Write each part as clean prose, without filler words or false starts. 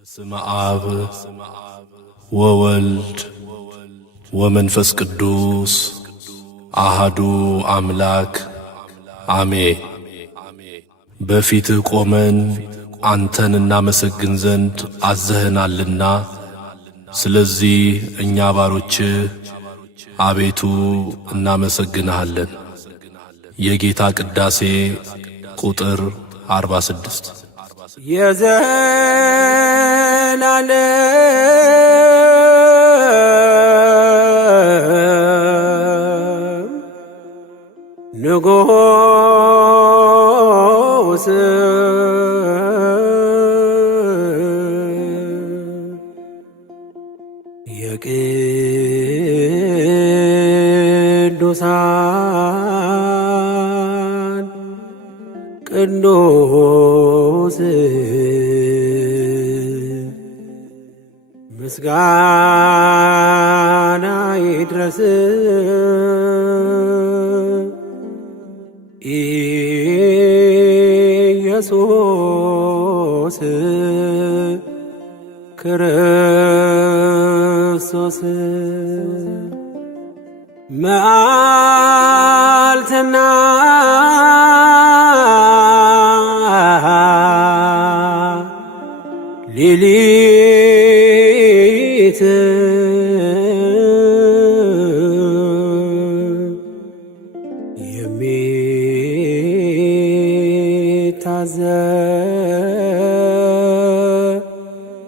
በስመ አብ ወወልድ ወመንፈስ ቅዱስ አሃዱ አምላክ አሜን። በፊትህ ቆመን አንተን እናመሰግን ዘንድ አዘኸናልና፣ ስለዚህ እኛ ባሮችህ አቤቱ እናመሰግንሃለን። የጌታ ቅዳሴ ቁጥር 46 የዘላለም ንጉሥ የቅዱሳን ቅዱስ ምስጋና ይድረስ ኢየሱስ ክርስቶስ። መዓልትና ሌሊት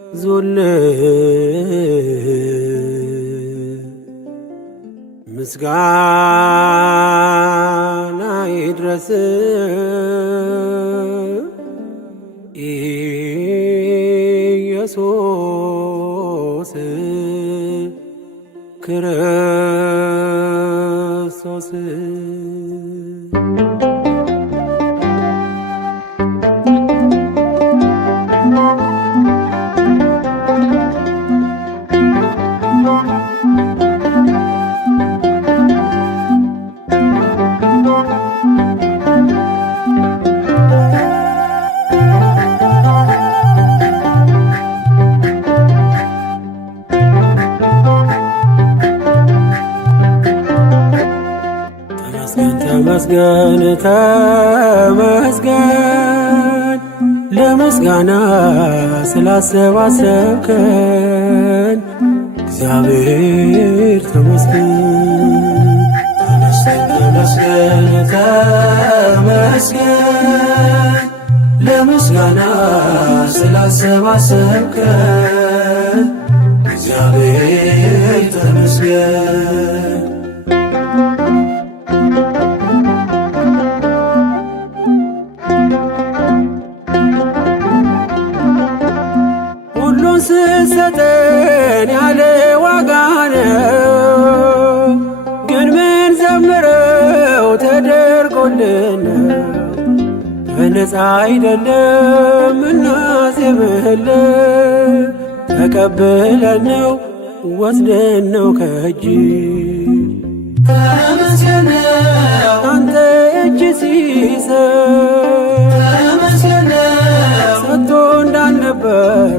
የሚታዘዙልህ ምስጋና ይድረስ ኢየሱስ ክርስቶስ። ተመስገን ተመስገን ለምስጋና ስላሰባሰብከን እግዚአብሔር ተመስገን። ተመስገን ተመስገን ለምስጋና ስላሰባሰብከን እግዚአብሔር ተመስገን። ስትሰጠን ያለ ዋጋ ነው፣ ግን ምን ዘምረው ተደርጎልን በነፃ አይደለም እናዜምህልን። ተቀብለን ነው ወስደን ነው ከእጅ ተመስገን አንተ እጅ ሲሰጥ ተመስገን ሰጥቶ እንዳልነበር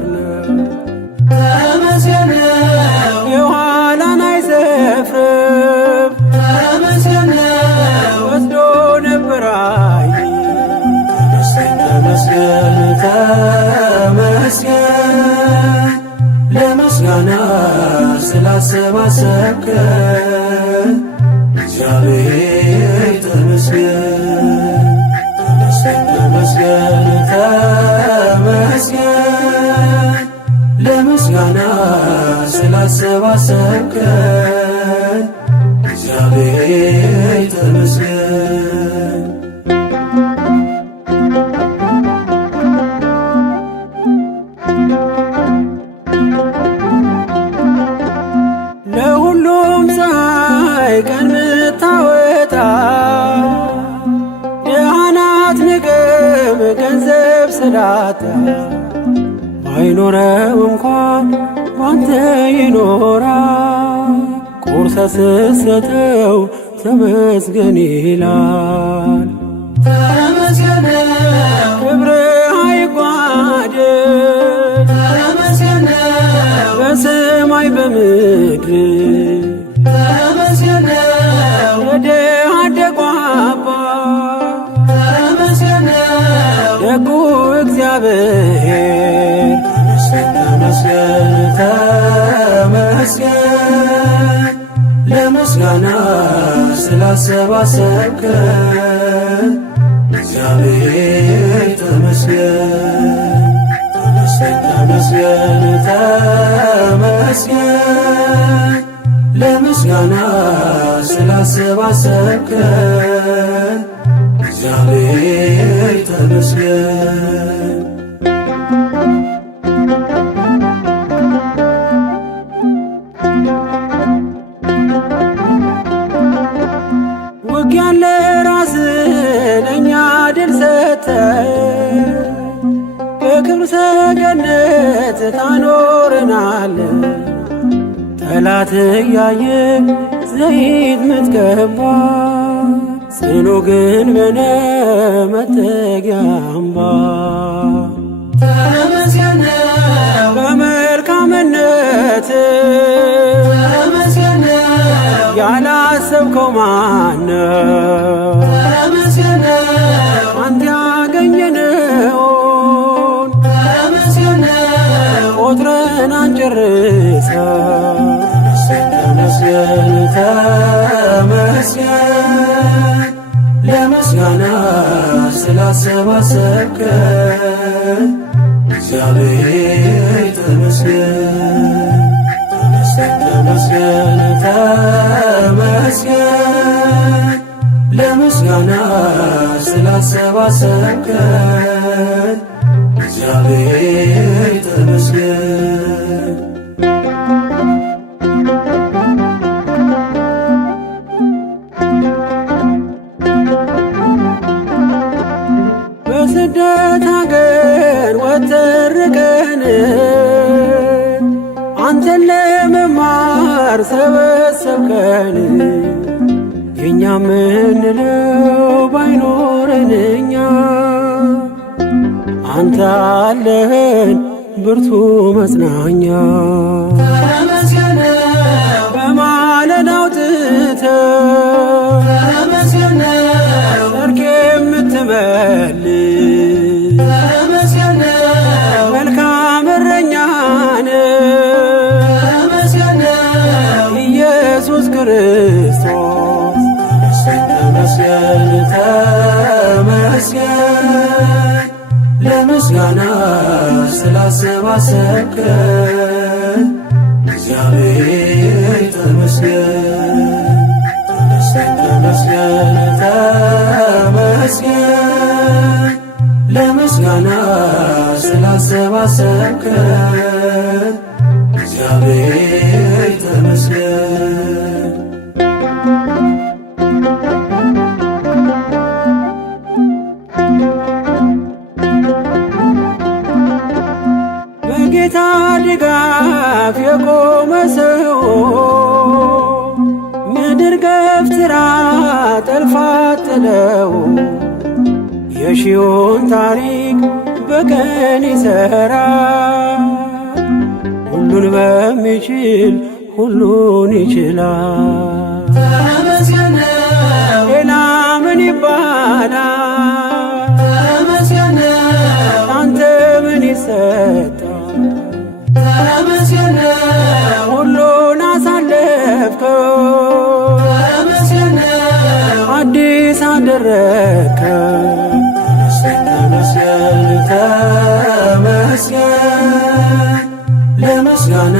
ተመስገን የኋላን አይሰፍርም ተመስገን ወስዶ ነበር አይ ተመስገን ተመስገን ለምስጋና ስላሰባሰብከን እግዚአብሔር ተመስገን። ተመስገን ተመስገን ለምስጋና ስላሰባሰብከን እግዚአብሔር ተመስገን። ለሁሉም ፀሐይ ቀን ምታወጣ የአናት ንቅም ገንዘብ ስላጣ ባይኖረው እንኳን ባንተ ይኖራል። ቁርሰ ስትሰጠው ተመስገን ይላል። ተመስገን ክብርህ አይጓደል በሰማይ በምድር ተመስገን ነው የድሃ አደጉ አባት ተመስገን ነው ደጉ እግዚአብሔር ተመስገን ተመስገን ለምስጋና ስላሰባሰብከን እግዚአብሔር ተመስገን ተመስገን ተመስገን ለምስጋና ስላሰባሰብከን እግዚአብሔር ተመስገን ውጊያን ለራስህ ለእኛ ድል ሰጠህ በክብር ሰገነት ታኖረናለህ ጠላት እያየ ዘይት ምትቀባ ጽኑ ግንብ ነህ መጠጊያ አምባ ተመስገን ነው በመልካምነትህ ተመስገን ነው ያላሰብከው ማነው? ተመስገን ነው አንተ ያገኘነውን ተመስገን ነው ቆጥረን አንጨርሰው። ተመስገን ተመስገን ለምስጋና ስላሰባሰብከን እግዚአብሔር ተመስገን ተመስገን ተመስገን ለምስጋና ስላሰባሰብከን እግዚአብሔር ተመስገን በስደት አገር ወተርከን አንተን ለመማር ሰበሰብከን የእኛ ምንለው ባይኖረን እኛ አንተ አለህን ብርቱ መጽናኛ ተመስገን ነው በማለዳ አውጥተህ ተመስገን ነው ሰርክ የምትመልስ ተመስገን ነው መልካም እረኛ ነህ ተመስገን ነው ኢየሱስ ክርስቶስ ተመስገን ተመስገን ለምስጋና ስላሰባሰብከን እግዚአብሔር ተመስገን ተመስገን ተመስገን ለምስጋና ስላሰባሰብከን እግዚአብሔር ተመስገን በጌታ ድጋፍ የቆመ ሰው ምድር ገፍትራ ጠልፋ ጥለው የሺውን ታሪክ በቀን ይሠራል። ሁሉን በሚችል ሁሉን ይችላል። ተመስገን ነው ሌላ ምን ይባላል? ተመስገን ነው አንተ ምን ይሰጣል? ተመስገን ነው ሁሉን አሳለፍከው ተመስገን ነው አዲስ አደረግከው። ተመስገን ተመስገን ለምስጋና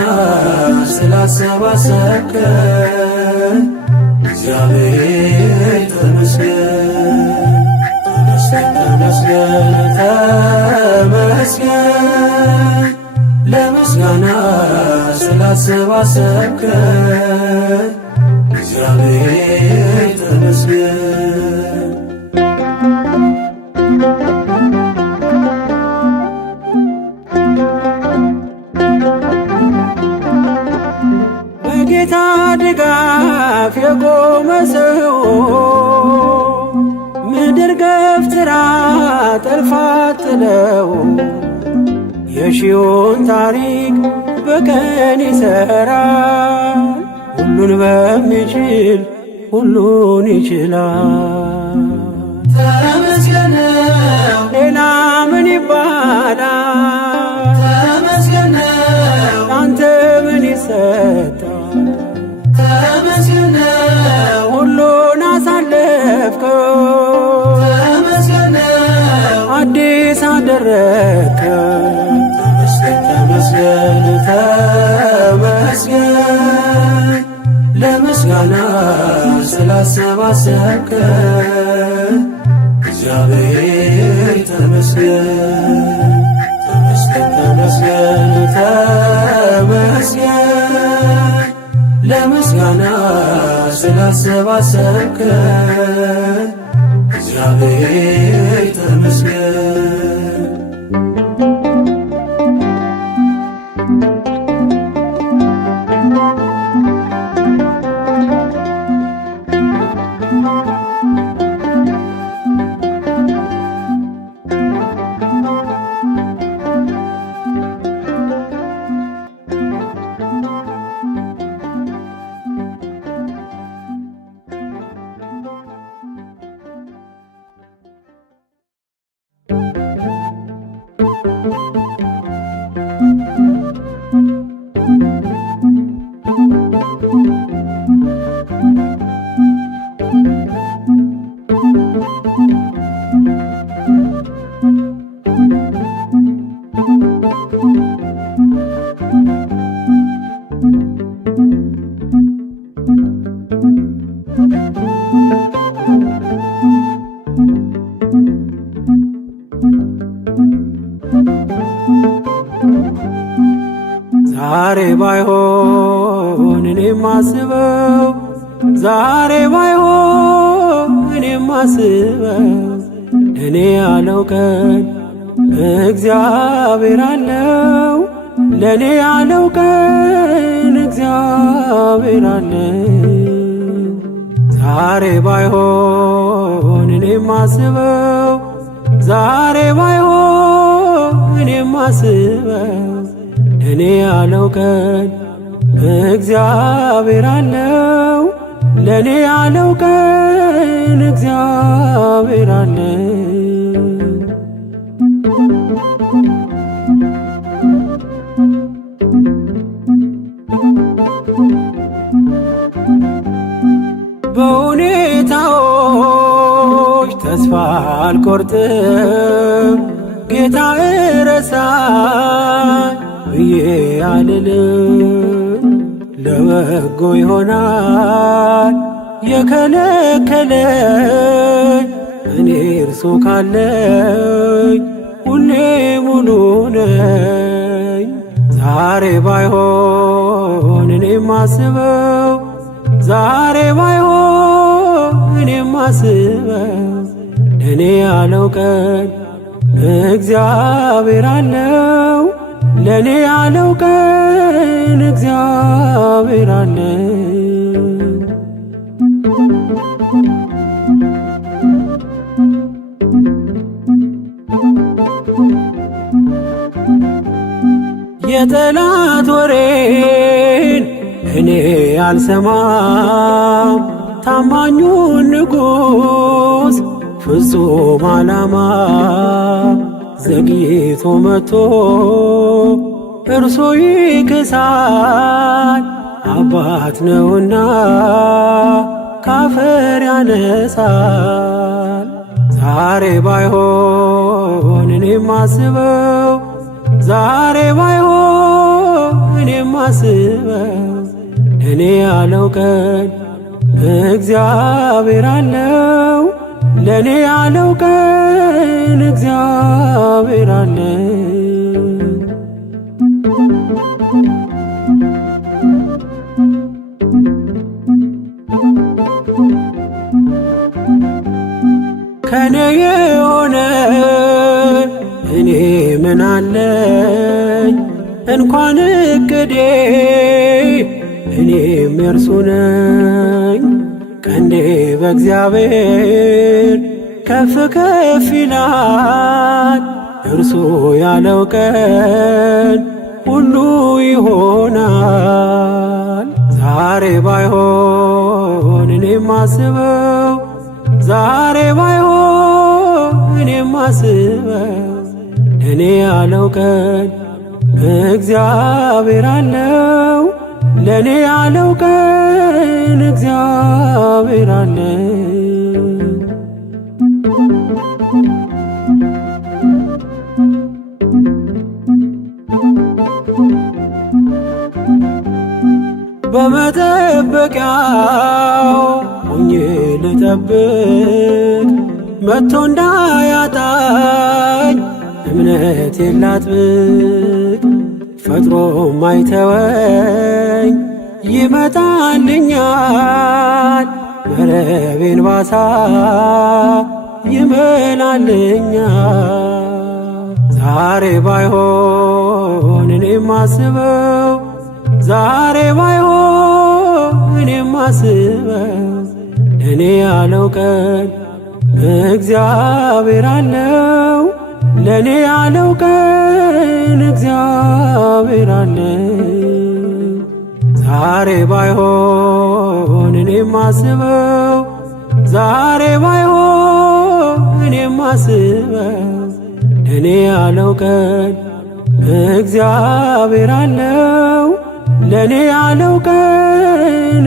ስላሰባሰብከን እግዚአብሔር ተመስገን ተመስገን ተመስገን ለምስጋና ስላሰባሰብከን እግዚአብሔር ተመስገን በጌታ ድጋፍ የቆመ ሰው ምድር ገፍትራ ጠልፋ ጥለው የሺውን ታሪክ በቀን ይሠራል። ሁሉን በሚችል ሁሉን ይችላል። ተመስገን ሌላ ምን ይባላል? ተመስገን አንተ ምን ይሰጣል? ተመስገን ሁሉን አሳለፍከው፣ ተመስገን አዲስ አደረግከው። ተመስገን ተመስገን ለምስጋና ስላሰባሰብከን እግዚአብሔር ተመስገን። ተመስገን ተመስገን ተመስገን ለምስጋና ስላሰባሰብከን እግዚአብሔር ተመስገን። ዛሬ ባይሆን እኔም ማስበው፣ ዛሬ ባይሆን እኔም ማስበው፣ እኔ ያለው ቀን እግዚአብሔር አለው። ለእኔ ያለው ቀን እግዚአብሔር አለው። ዛሬ ባይሆን እኔም ማስበው፣ ዛሬ ባይሆን እኔም ማስበው፣ እኔ ያለው ቀን እግዚአብሔር አለው። ለእኔ ያለው ቀን እግዚአብሔር አለው። በሁኔታዎች ተስፋ አልቆርጥም፣ ጌታ እረሳኝ ብዬ አልልም። ለበጎ ይሆናል የከለከለኝ፣ እኔ እርሱ ካለኝ ሁሌ ሙሉ ነኝ። ዛሬ ባይሆን እኔም ማስበው፣ ዛሬ ባይሆን እኔም ማስበው፣ እኔ ያለው ቀን እግዚአብሔር አለው። ለእኔ ያለው ቀን እግዚአብሔር አለው። የጠላት ወሬን እኔ አልሰማም፣ ታማኙን ንጉሥ ፍጹም ዓላማ ዘግይቶ መጥቶ እርሶ ይክሳል። አባት ነውና ካፈር ያነሳል። ዛሬ ባይሆን እኔም ማስበው፣ ዛሬ ባይሆን እኔም ማስበው፣ እኔ ያለው ቀን እግዚአብሔር አለው። ለእኔ ያለው ቀን እግዚአብሔር አለው። ከኔ የሆነ እኔ ምን አለኝ? እንኳን እቅዴ እኔም የእርሱ ነኝ። ቀንዴ በእግዚአብሔር ከፍ ከፍ ይላል። እርሱ ያለው ቀን ሁሉ ይሆናል። ዛሬ ባይሆን እኔም አስበው፣ ዛሬ ባይሆን እኔም አስበው፣ ለእኔ ያለው ቀን እግዚአብሔር አለው፣ ለእኔ ያለው ቀን እግዚአብሔር አለው። በመጠበቂያው ሆኜ ልጠብቅ፣ መጥቶ እንዳያጣኝ እምነቴን ላጥብቅ። ፈጥሮ ማይተወኝ ይመጣልኛል፣ መረቤን ባሳ ይመላልኛል። ዛሬ ባይሆን እኔም አስበው፣ ዛሬ ባይሆን እኔም አስበው፣ ለእኔ ያለው ቀን እግዚአብሔር አለው፣ ለእኔ ያለው ቀን እግዚአብሔር አለው። ዛሬ ባይሆን እኔም አስበው፣ ዛሬ ባይሆን እኔም አስበው፣ ለእኔ ያለው ቀን እግዚአብሔር አለው፣ ለእኔ ያለው ቀን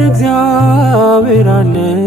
እግዚአብሔር አለው።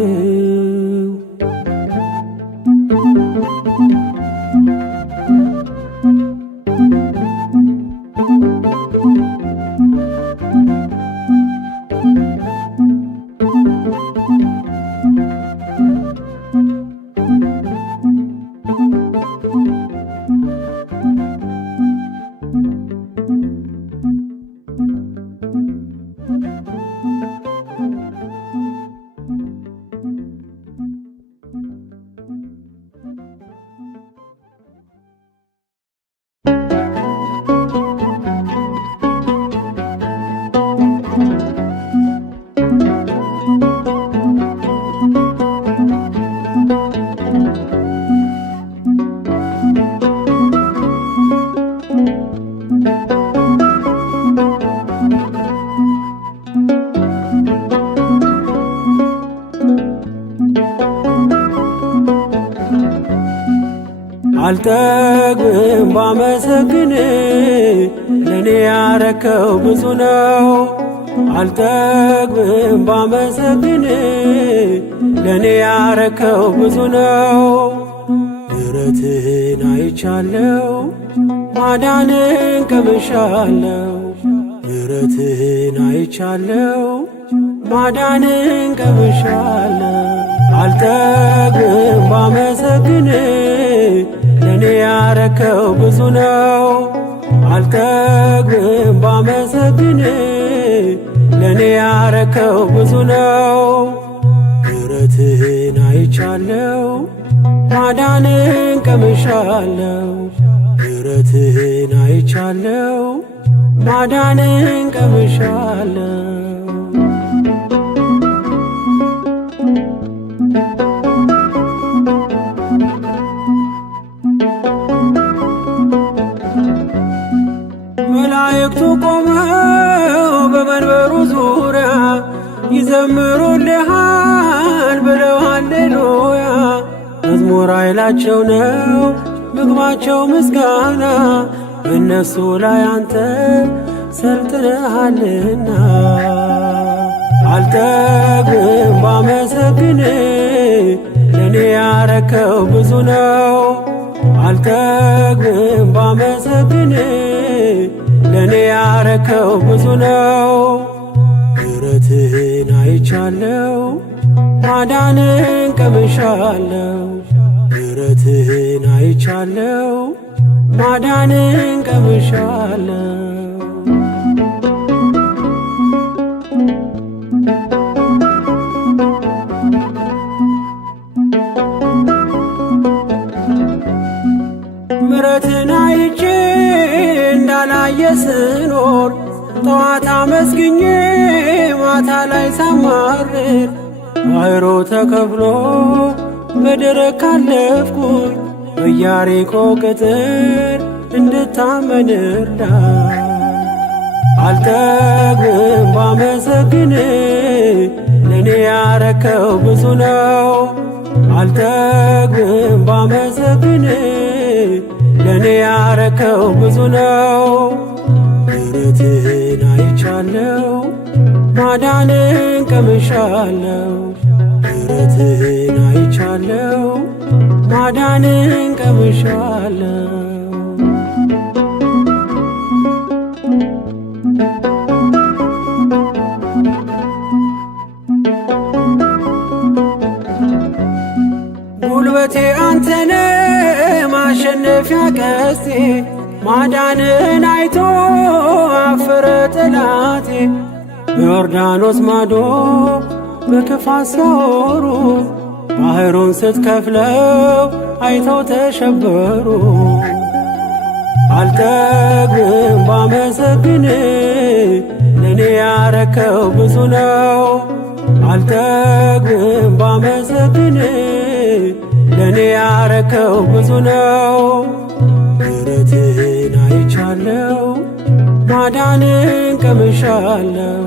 አልጠግብም ባመሰግን፣ ለእኔ ያረከው ብዙ ነው። አልጠግብም ባመሰግን፣ ለእኔ ያረከው ብዙ ነው። ምሕረትህን አይቻለው፣ ማዳንን ቀምሻለው። ምሕረትህን አይቻለው፣ ማዳንን ቀምሻለው። አልጠግብም ባመሰግን፣ ለእኔ ያረከው ብዙ ነው። አልጠግብም ባመሰግን፣ ለእኔ ያረከው ብዙ ነው። ምሕረትህን አይቻለው፣ ማዳንን ቀምሻለው። ምሕረትህን አይቻለው፣ ማዳንን ቀምሻለው። መላእክቱ ቆመው በመንበሩ ዙሪያ ይዘምሩልሃል ብለው ሃሌሉያ። መዝሙር ኃይላቸው ነው ምግባቸው ምስጋና፣ በእነሱ ላይ አንተ ሰልጥነሃልና። አልጠግብም ባመሰግን፣ ለእኔ ያረከው ብዙ ነው። አልጠግብም ባመሰግን፣ ለእኔ ያረከው ብዙ ነው። ምሕረትህን አይቻለው፣ ማዳንን ቀምሻለው። ምሕረትህን አይቻለው፣ ማዳንን ቀምሻለው። ምሕረትን አይቼ እንዳላየ ስኖር፣ ጠዋት አመስግኜ ማታ ላይ ሳማርር፣ ባሕሩ ተከፍሎ በደረቅ ካለፍኩኝ፣ በኢያሪኮ ቅጥር እንድታመን እርዳኝ። አልጠግብም ባመሰግን ለኔ ያረከው ብዙ ነው። አልጠግብም ባመሰግን ለኔ ያረከው ብዙ ነው። ምሕረትህን አይቻለው ማዳንን ቀምሻለው። ምሕረትህን አይቻለው ማዳንን ቀምሻለው። ጉልበቴ አንተነ ማሸነፊያ ቀስቴ ማዳንን አይቶ አፈረ ጠላቴ። በዮርዳኖስ ማዶ በክፋት ሲያወሩ ባሕሩን ስትከፍለው አይተው ተሸበሩ። አልጠግብም ባመሰግን ለኔ ያረከው ብዙ ነው። አልጠግብም ባመሰግን ለኔ ያረከው ብዙ ነው። ምሕረትህን አይቻለው ማዳንን ቀምሻለው።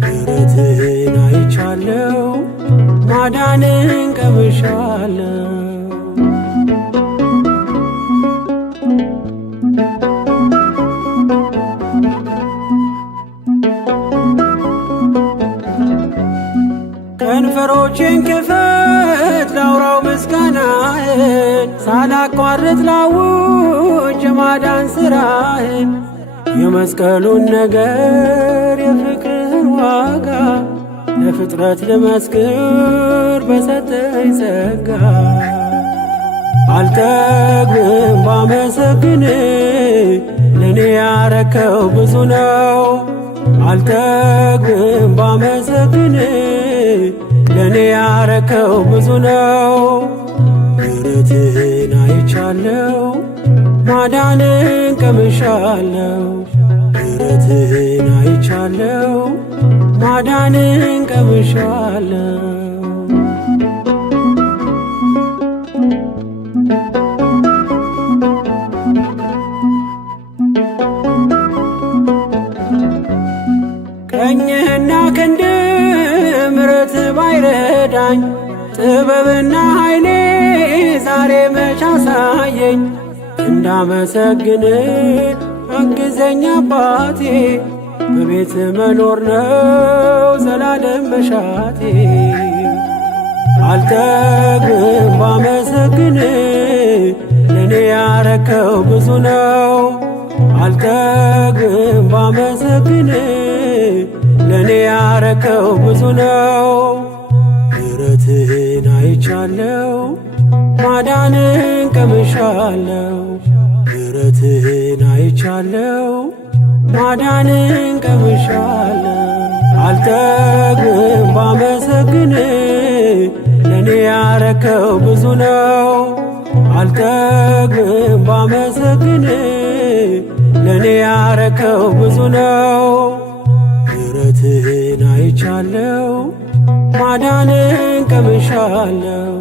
ምሕረትህን አይቻለው ማዳንን ቀምሻለው። ከንፈሮቼን ክፈት ላውራው ምስጋናህን፣ ሳላቋርጥ ላውጅ የማዳን ሥራህን። የመስቀሉን ነገር የፍቅርህን ዋጋ ለፍጥረት ልመስክር በሰጠኝ ጸጋ። አልጠግብም ባመሰግን ለኔ ያረከው ብዙ ነው። አልጠግብም ባመሰግን ለኔ ያረከው ብዙ ነው። ምሕረትህን አይቻለው ማዳንን ቀምሻለው። ምሕረትህን አይቻለው ማዳንን ቀምሻለው። ቀኝህና ክንድ ምሕረት ባይረዳኝ ጥበብና ኃይሌ ዛሬ መች አሳየኝ። እንዳመሰግን አግዘኝ አባቴ፣ በቤት መኖር ነው ዘላለም መሻቴ። አልጠግብም ባመሰግን ለኔ ያረከው ብዙ ነው። አልጠግብም ባመሰግን ለኔ ያረከው ብዙ ነው። ምሕረትህን አይቻለው ማዳንን ቀምሻለው። ምሕረትህን አይቻለው ማዳንን ቀምሻለው። አልጠግብም ባመሰግን ለኔ ያረከው ብዙ ነው። አልጠግብም ባመሰግን ለኔ ያረከው ብዙ ነው። ምሕረትህን አይቻለው ማዳንን ቀምሻለው።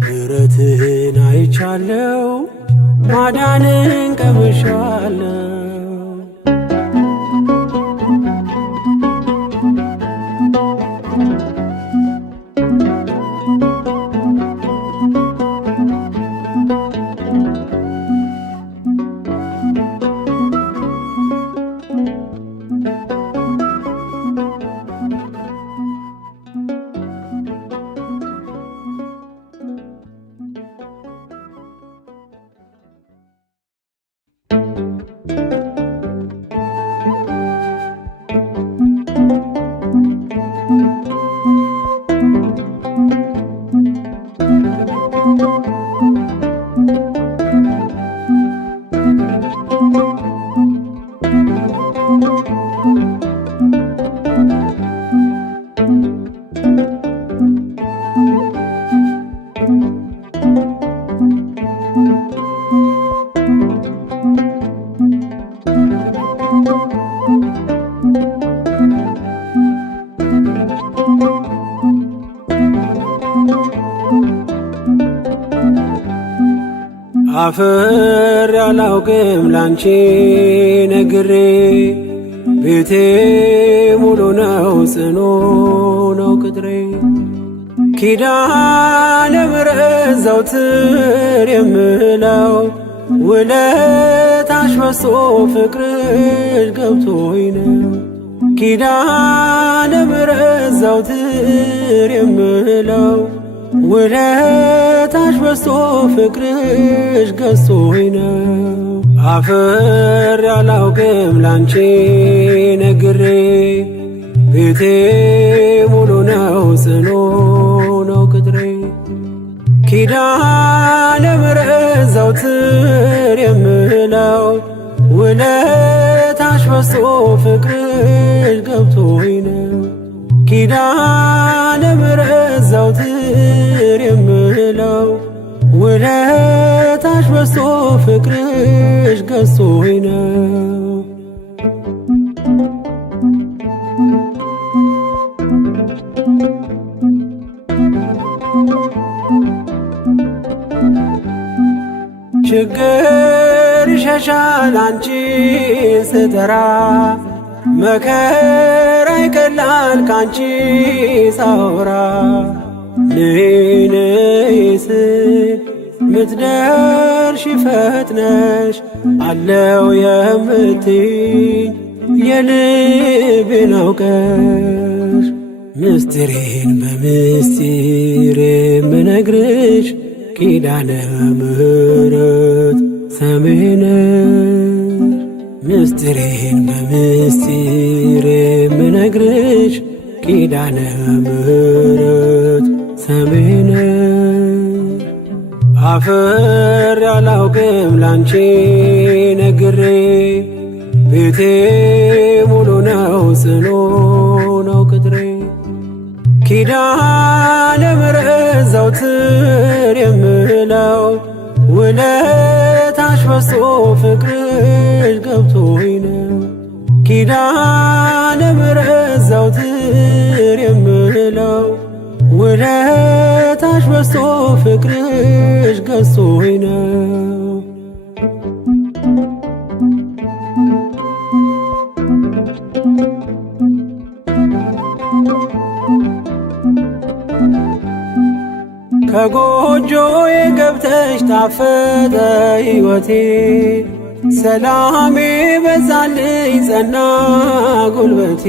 ምሕረትህን አይቻለው ማዳንን ቀምሻለው። አፍር ያላውቅም ላንቺ ነግሬ ቤቴ ሙሉ ነው ጽኑ ነው ቅጥሬ ኪዳነ ምሕረት ዘወትር የምለው ውለታሽ በዝቶ ፍቅርሽ ገብቶኝ ነው ኪዳነ ምሕረት ዘወትር የምለው ውለታሽ በዝቶ ፍቅርሽ ገዝቶኝ ነው አፍሬ አላውቅም ላንቺ ነግሬ ቤቴ ሙሉ ነው ጽኑ ነው ቅጥሬ ኪዳነ ምሕረት ዘወትር የምለው ውለታሽ በዝቶ ፍቅርሽ ገብቶኝ ነው ኪዳነ ምሕረት ዘወትር የምለው ውለታሽ በዝቶ ፍቅርሽ ገዝቶኝ ነው ችግር ይሸሻል አንቺን ስጠራ መከራ ይቀላል ካንቺ ሳወራ ነይ ነይ ስል ምትደርሺ ፈጥነሽ አለው የምትይኝ የልቤን አውቀሽ ምስጢሬን በምስጢር የምነግርሽ ኪዳነ ምሕረት ሰምሄ ነሽ ምስጢሬን በምስጢር የምነግርሽ ኪዳነ ምሕረት ሰምሄ ነሽ አፍሬ አላውቅም ላንቺ ነግሬ ቤቴ ሙሉ ነው ጽኑ ነው ቅጥሬ ኪዳነ ምሕረት ዘወትር የምለው ውለታሽ በዝቶ ፍቅርሽ ገብቶኝ ነው ኪዳነ ምሕረት ዘወትር የምለው ውለታሽ በዝቶ ፍቅርሽ ገዝቶኝ ነው ከጎጆዬ ገብተሽ ጣፈጠ ሕይወቴ ሰላሜ በዛልኝ ጸና ጉልበቴ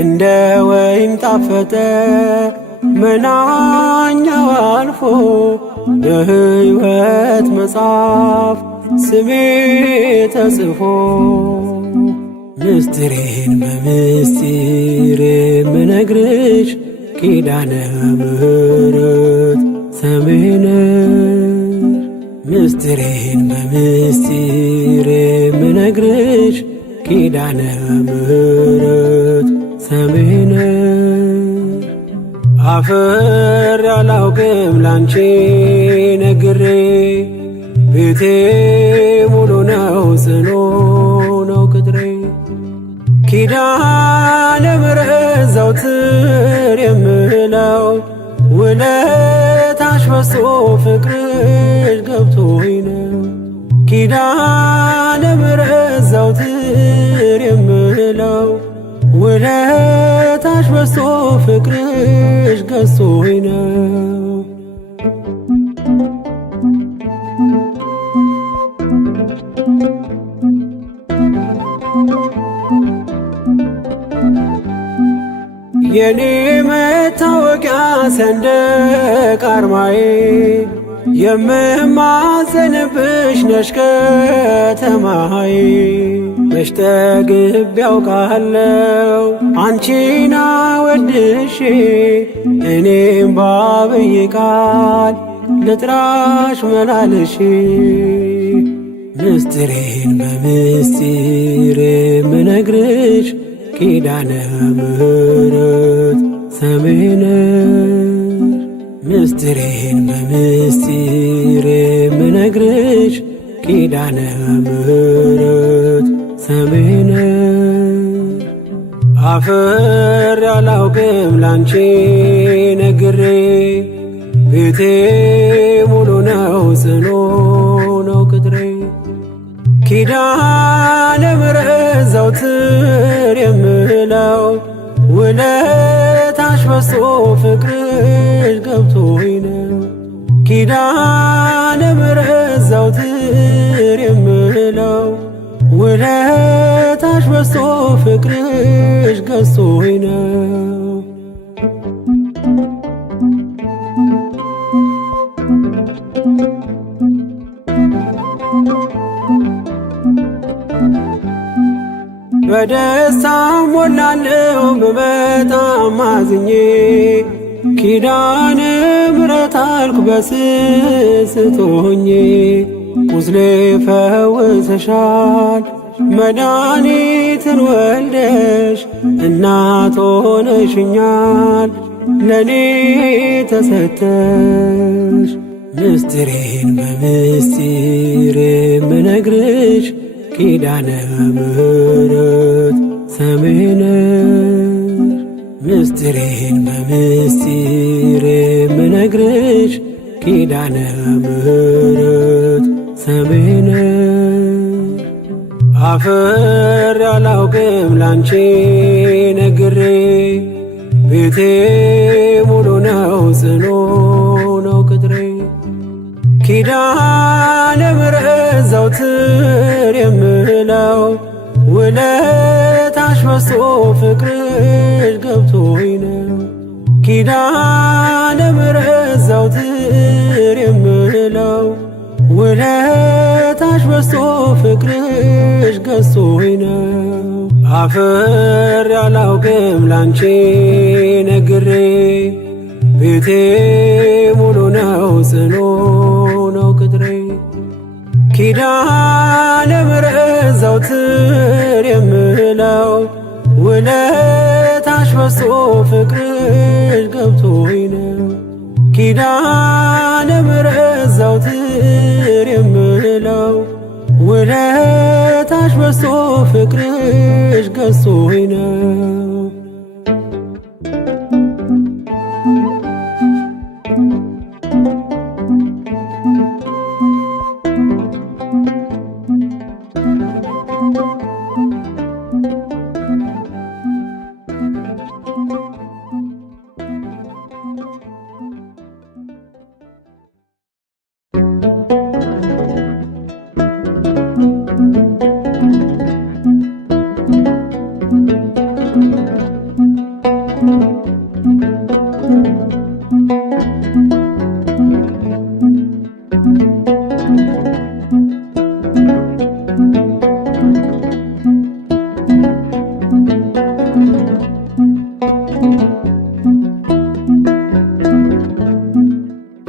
እንደ ወይን ጣፈጠ መናኛው አልፎ በሕይወት መጽሐፍ ስሜ ተጽፎ ምስጢሬን በምስጢር የምነግርሽ ኪዳነ ምሕረት ሰምሄ ነሽ ምስጢሬን በምስጢር የምነግርሽ ኪዳነ ምሕረት ሰምሄ ነሽ አፍሬ አላውቅም ላንቺ ነግሬ ቤቴ ሙሉ ነው ጽኑ ነው ቅጥሬ ኪዳነ ምሕረት ዘወትር የምለው ውለታሽ በዝቶ ፍቅርሽ ገብቶኝ ነው ኪዳነ ምሕረት ዘወትር የምለው ውለታሽ በዝቶ ፍቅርሽ ገዝቶኝ ነው የኔ መታወቂያ ሰንደቅ አርማዬ የምማጸንብሽ ነሽ ከተማዬ መች ጠግቤ ያውቃለው አንቺን አወድሼ እኔም ባብዬ ቃል ልጥራሽ መላልሼ ምስጢሬን በምስጢር የምነግርሽ ኪዳነ ምሕረት ሰምሄ ነሽ ምስጢሬን በምስጢር የምነግርሽ ኪዳነ ምሕረት ሰምሄ ነሽ አፍሬ አላውቅም ላንቺ ነግሬ ቤቴ ሙሉ ነው ጽኑ ነው ቅጥሬ ኪዳነ ምሕረት ዘወትር የምለው ውለታሽ በዝቶ ፍቅርሽ ገብቶኝ ነው። ኪዳነ ምሕረት ዘወትር የምለው ውለታሽ በዝቶ ፍቅርሽ ገዝቶኝ ነው። በደስታ ሞላለሁ በበጣም አዝኜ ኪዳነ ምሕረት አልኩ በስስት ሆኜ ቁስሌ ፈውሰሻል መድኃኒትን ወልደሽ እናት ሆነሽኛል ለኔ ተሰተሽ ምስጢሬን በምስጢር የምነግርሽ ኪዳነ ምሕረት ሰሜነሽ ምስጢሬን በምስጢር የምነግርሽ ኪዳነ ምሕረት ሰሜነሽ አፈር ያላውቅም ላንቺ ነግሬ ቤቴ ሙሉ ነው ጽኑ ነው ቅጥሬ ኪዳነ ምሕረት ዘወትር የምለው ውለታሽ በዝቶ ፍቅርሽ ገብቶኝ ነው። ኪዳነ ምሕረት ዘወትር የምለው ውለታሽ በዝቶ ፍቅርሽ ገዝቶኝ ነው። አፈር ያላውቅም ላንቺ ነግሬ ቤቴ ሙሉ ነው ጽኑ ነው ቅጥሬ ኪዳነ ምሕረት ዘወትር የምለው ውለታሽ በዝቶ ፍቅርሽ ገብቶኝ ነው። ኪዳነ ምሕረት ዘወትር የምለው ውለታሽ በዝቶ ፍቅርሽ ገዝቶኝ ነው።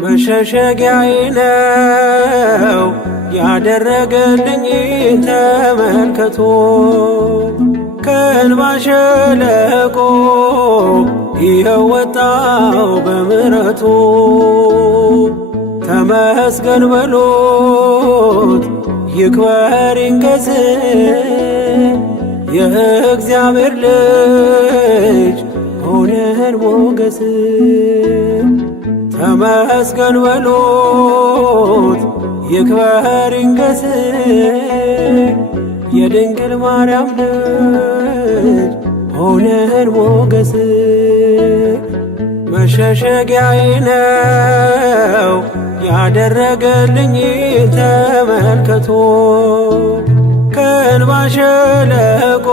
መሸሸጊያዬ ነው ያደረገልኝ ተመልከቶ ከእንባ ሸለቆ ይኸው ወጣው በምሕረቱ ተመስገን በሎት ይክበር ይንገስ የእግዚአብሔር ልጅ ሆነን ሞገስ ተመስገን በሎት ይክበር ይንገስ የድንግል ማርያም ልጅ ሆነን ሞገስ መሸሸጊያዬ ነው ያደረገልኝ ተመልከቶ ከእንባ ሸለቆ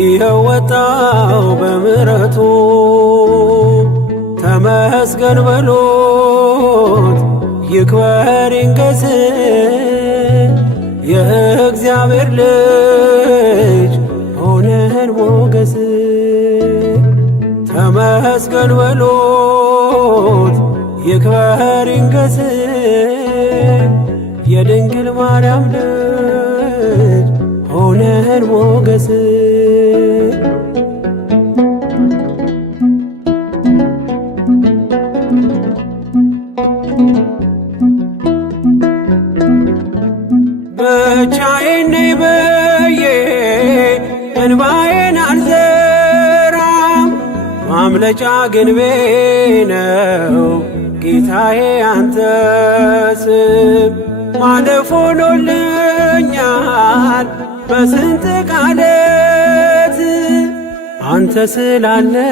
ይኸው ወጣው በምሕረቱ ተመስገን በሎት ይክበር ይንገስ የእግዚአብሔር ልጅ ሆነን ሞገስ ተመስገን በሎት ይክበር ይንገስ የድንግል ማርያም ልጅ ሆነን ሞገስ ብቻዬን ነኝ ብዬ እንባዬን አልዘራም ማምለጫ ግንቤ ነው ጌታዬ አንተ ስም ማለፍ ሆኖልኛል አድኖኛል በስንት ቃለት አንተ ስላለኝ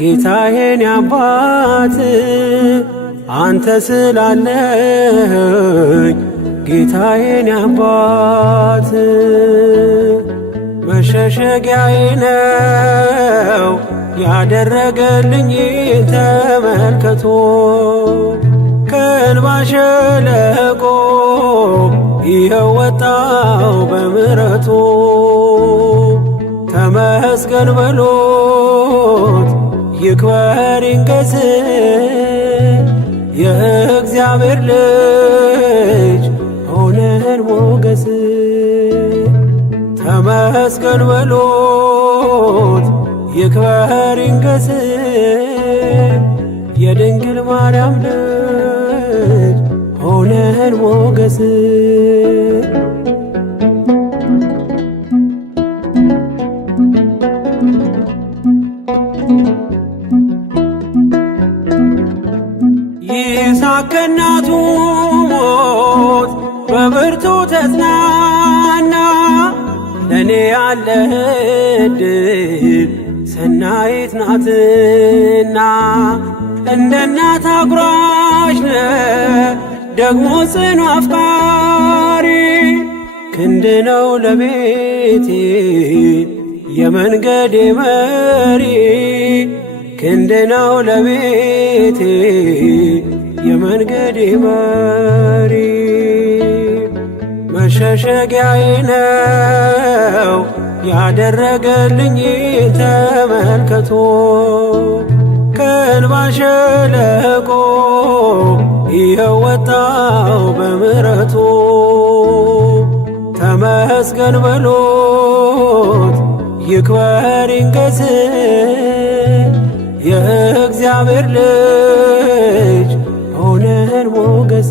ጌታዬን አባት አንተ ስላለኝ ጌታዬን አባት መሸሸጊያዬ ነው ያደረገልኝ ተመልከቶ ከእንባ ሸለቆ ይኸው ወጣው በምሕረቱ ተመስገን በሎት ይክበር ይንገስ የእግዚአብሔር ልጅ ሆነን ሞገስ ተመስገን በሎት ይክበር ይንገስ የድንግል ማርያም ልጅ ሆነን ሞገስ ይስሐቅ ከእናቱ ሞት በብርቱ ተጽናና ለእኔ ያለህ ዕድል ሰናይት ናትና እንደ እናት አጉራሽ ነህ ደግሞ ጽኑ አፍቃሪ ክንድ ነው ለቤቴ የመንገዴ መሪ ክንድ ነው ለቤቴ የመንገዴ መሪ መሸሸጊያዬ ነው ያደረገልኝ ተመልከቶ ከእንባ ሸለቆ ይኸው ወጣው በምሕረቱ ተመስገን በሎት ይክበር ይንገስ የእግዚአብሔር ልጅ ሆነን ሞገስ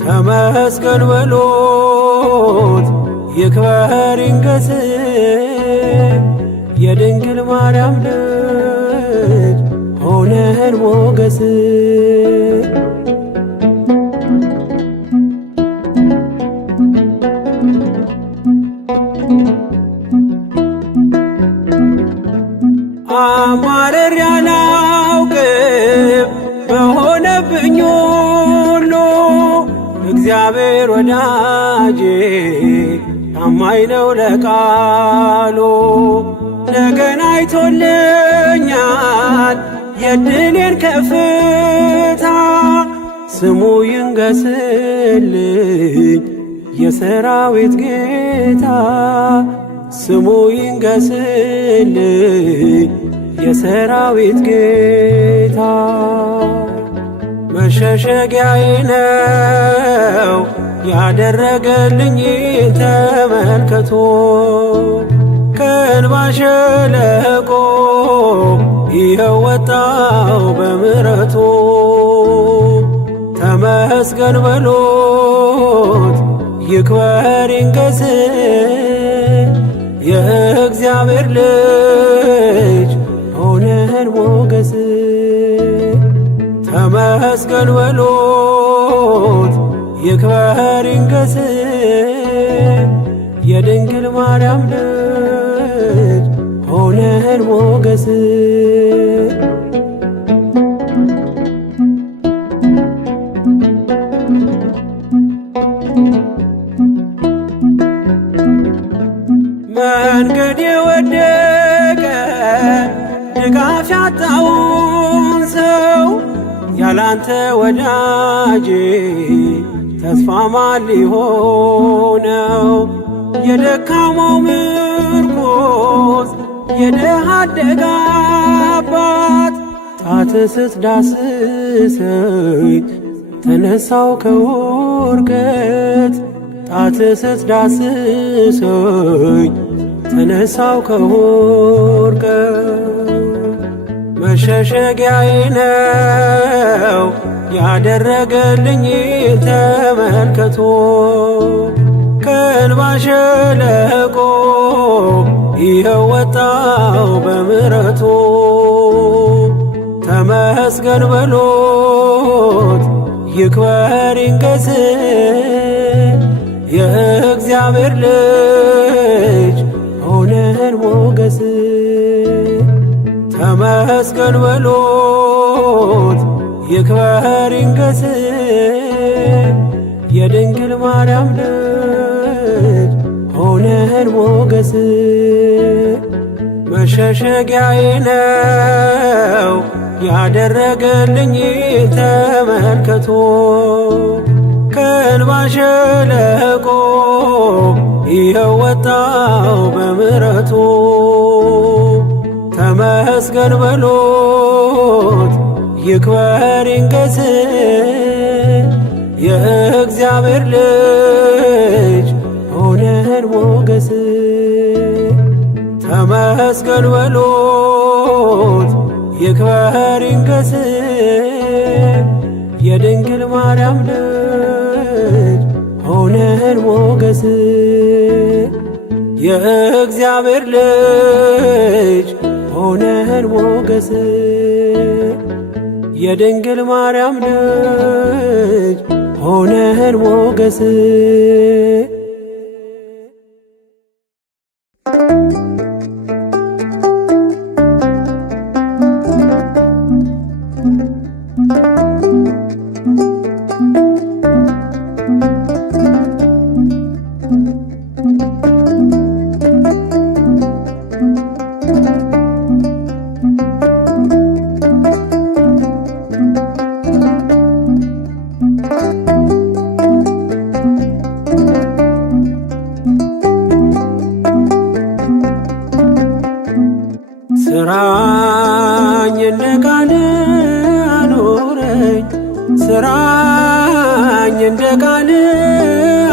ተመስገን በሎት ይክበር ይንገስ የድንግል ማርያም ልጅ ሆነን ሞገስ አማረር ያላውቅም በሆነብኝ ሁሉ እግዚአብሔር ወዳጄ ታማኝ ነው ለቃሉ ነገን አይቶልኛል የድሌን ከፍታ ስሙ ይንገስልኝ የሰራዊት ጌታ ስሙ ይንገስልኝ የሰራዊት ጌታ መሸሸጊያዬ ነው ያደረገልኝ ተመልከቶ ከእንባ ሸለቆ ይኸው ወጣው በምሕረቱ ተመስገን በሎት ይክበር ይንገስ የእግዚአብሔር ልጅ ሆነን ሞገስ ተመስገን በሎት ይክበር ይንገስ የድንግል ማርያም ልጅ ሆነን ሞገስ መንገድ የወደቀ ድጋፍ ያጣውን ሰው ያላንተ ወዳጄ ተስፋ ማን ሊሆነው የደካማው ምርኮስ የድሃ አደግ አባት ጣት ስትዳስሰኝ ተነሳው ከውድቀት ጣት ስትዳስሰኝ ተነሳው ከውድቀት መሸሸጊያዬ ነው ያደረገልኝ ተመልከቶ ከእንባ ሸለቆ ይኸው ወጣው በምሕረቱ ተመስገን በሎት ይክበር ይንገስ የእግዚአብሔር ልጅ ሆነን ሞገስ። ተመስገን በሉት ይክበር ይንገስ የድንግል ማርያም ልጅ ሆነን ሞገስ። መሸሸጊያዬ ነው ያደረገልኝ ተመልከቶ ከእንባ ሸለቆ ይኸው ወጣው በምሕረቱ። ተመስገን በሉት ይክበር ይንገስ የእግዚአብሔር ልጅ ሆነን ሞገስ። ተመስገን በሉት ይክበር ይንገስ የድንግል ማርያም ልጅ ሆነን ሞገስ። የእግዚአብሔር ልጅ ሆነን ሞገስ የድንግል ማርያም ልጅ ሆነን ሞገስ። ስራኝ እንደ ቃል አኑረኝ ስራኝ እንደ ቃል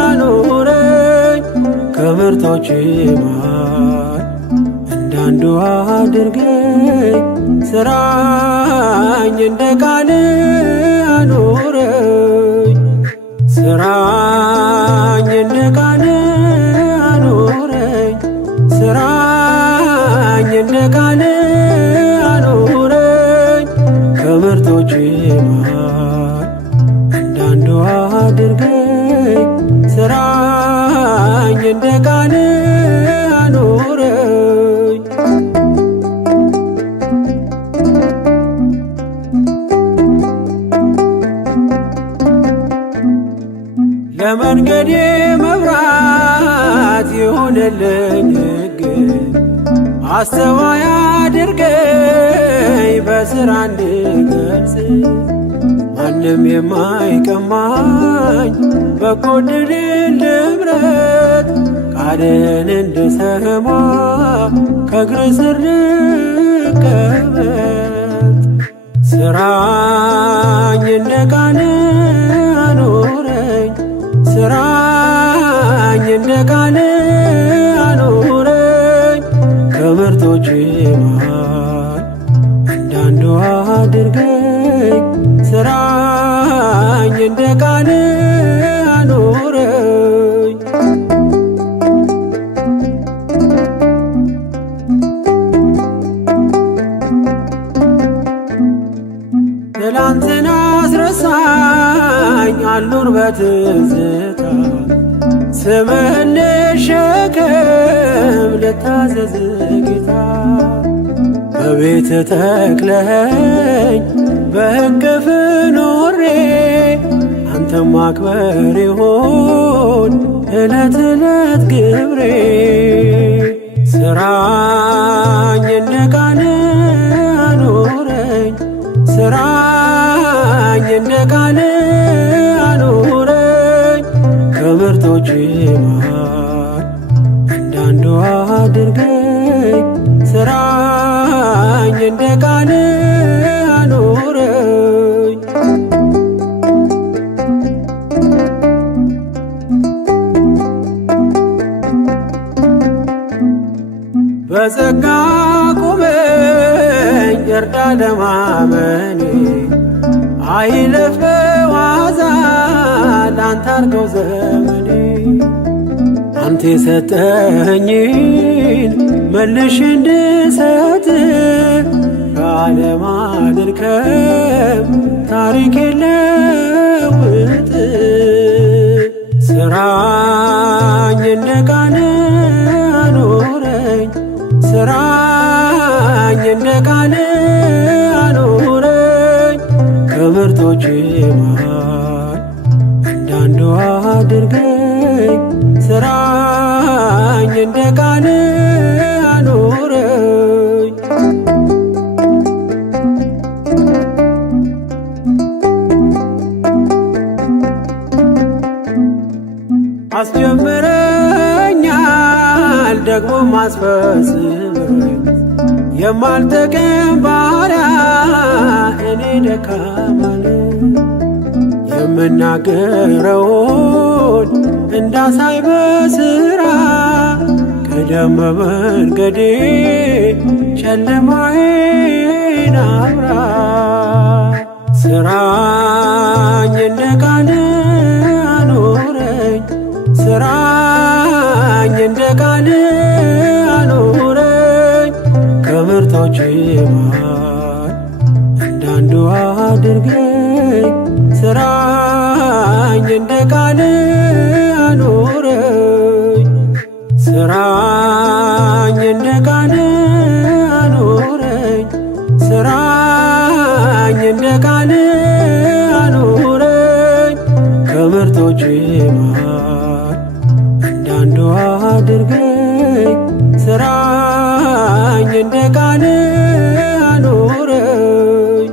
አኑረኝ ከምርቶች መሃል እንዳንዱ አድርገኝ ስራኝ እንደ ቃል አኑረኝ ስራኝ እንደ ቃል አኑረኝ ስራኝ እንደ ቃል አኑረኝ ከምርቶች መሃል እንዳንዱ አድርገኝ ስራኝ እንደ ቃል አኑረኝ። ለመንገዴ መብራት ይሁንልኝ ሕግ አስተዋይ አድርገኝ በሥራ እንድገልጽ ማንም የማይቀማኝ በጎ ዕድልን ልምረት ቃልን እንድሰማ ከእግር ስር ልቀመጥ ስራኝ እንደ ቃል አኑረኝ ስራኝ እንደ ቃል አኑረኝ ከምርቶች መሃል እንዳንዱ አድርገኝ ስራኝ እንደ ቃል አኑረኝ። ትላንትና አስረሳኝ አልኑር በትዝታ ስምህን ልሸከም ልታዘዝ ጌታ በቤት ተክለኸኝ በእቅፍ ኖሬ አንተም ማክበር ይሆን ዕለት ዕለት ግብሬ ስራኝ እንደ ቃል አኑረኝ ስራኝ እንደ ቃል አኑረኝ ከምርቶች መሃል እንዳንዱ አድርገኝ ስራኝ እንደ ቃል አኑረኝ። በጸጋ ቁመኝ እርዳ ለማመኔ አይለፍ በዋዛ ላንተ አርገው ዘመኔ አንተ የሰጠኸኝን መልሽ እንድሰጥ ከዓለም አልርከም ታሪክ የለወጥ ስራኝ እንደ ቃል አኑረኝ ስራኝ እንደ ቃል አኑረኝ ከምርጦች መሃል እንዳንዱ አድርገኝ ስራኝ እንደ ቃል አኑረኝ አስጀምረኛል ደግሞ ማስፈጽመኝ የማልጠቅም ባሪያ እኔ ደካማ ነኝ የምናገረውን እንዳሳይ በስራ ቀደም መንገዴ ጨለማዬን አብራ ስራኝ እንደ ቃል አኑረኝ ስራኝ እንደ ቃል አኑረኝ ከምርጦች መሃል እንዳንዱ አድርገኝ ስራኝ እንደ ቃል አኑረኝ ስራኝ እንደ ቃል አኑረኝ ስራኝ እንደ ቃል አኑረኝ ከምርጦች መሃል እንዳንዱ አድርገኝ ስራኝ እንደ ቃል አኑረኝ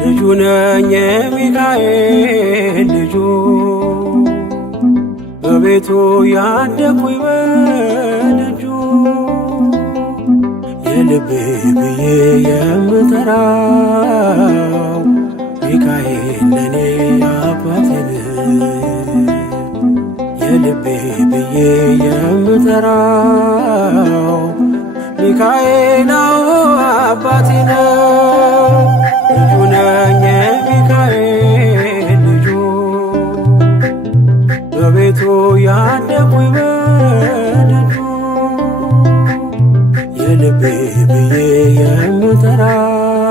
ልጁ ነኝ የሚካኤል ልጁ በቤቱ ያደኩኝ በደጁ የልቤ ብዬ የምጠራው ሚካኤል ለኔ አባቴ ነው። የልቤ ብዬ የምጠራው ሚካኤል አባቴ ነው። ልጁ ነኝ የሚካኤል ልጁ በቤቱ ያደኩኝ በደጁ የልቤ ብዬ የምጠራው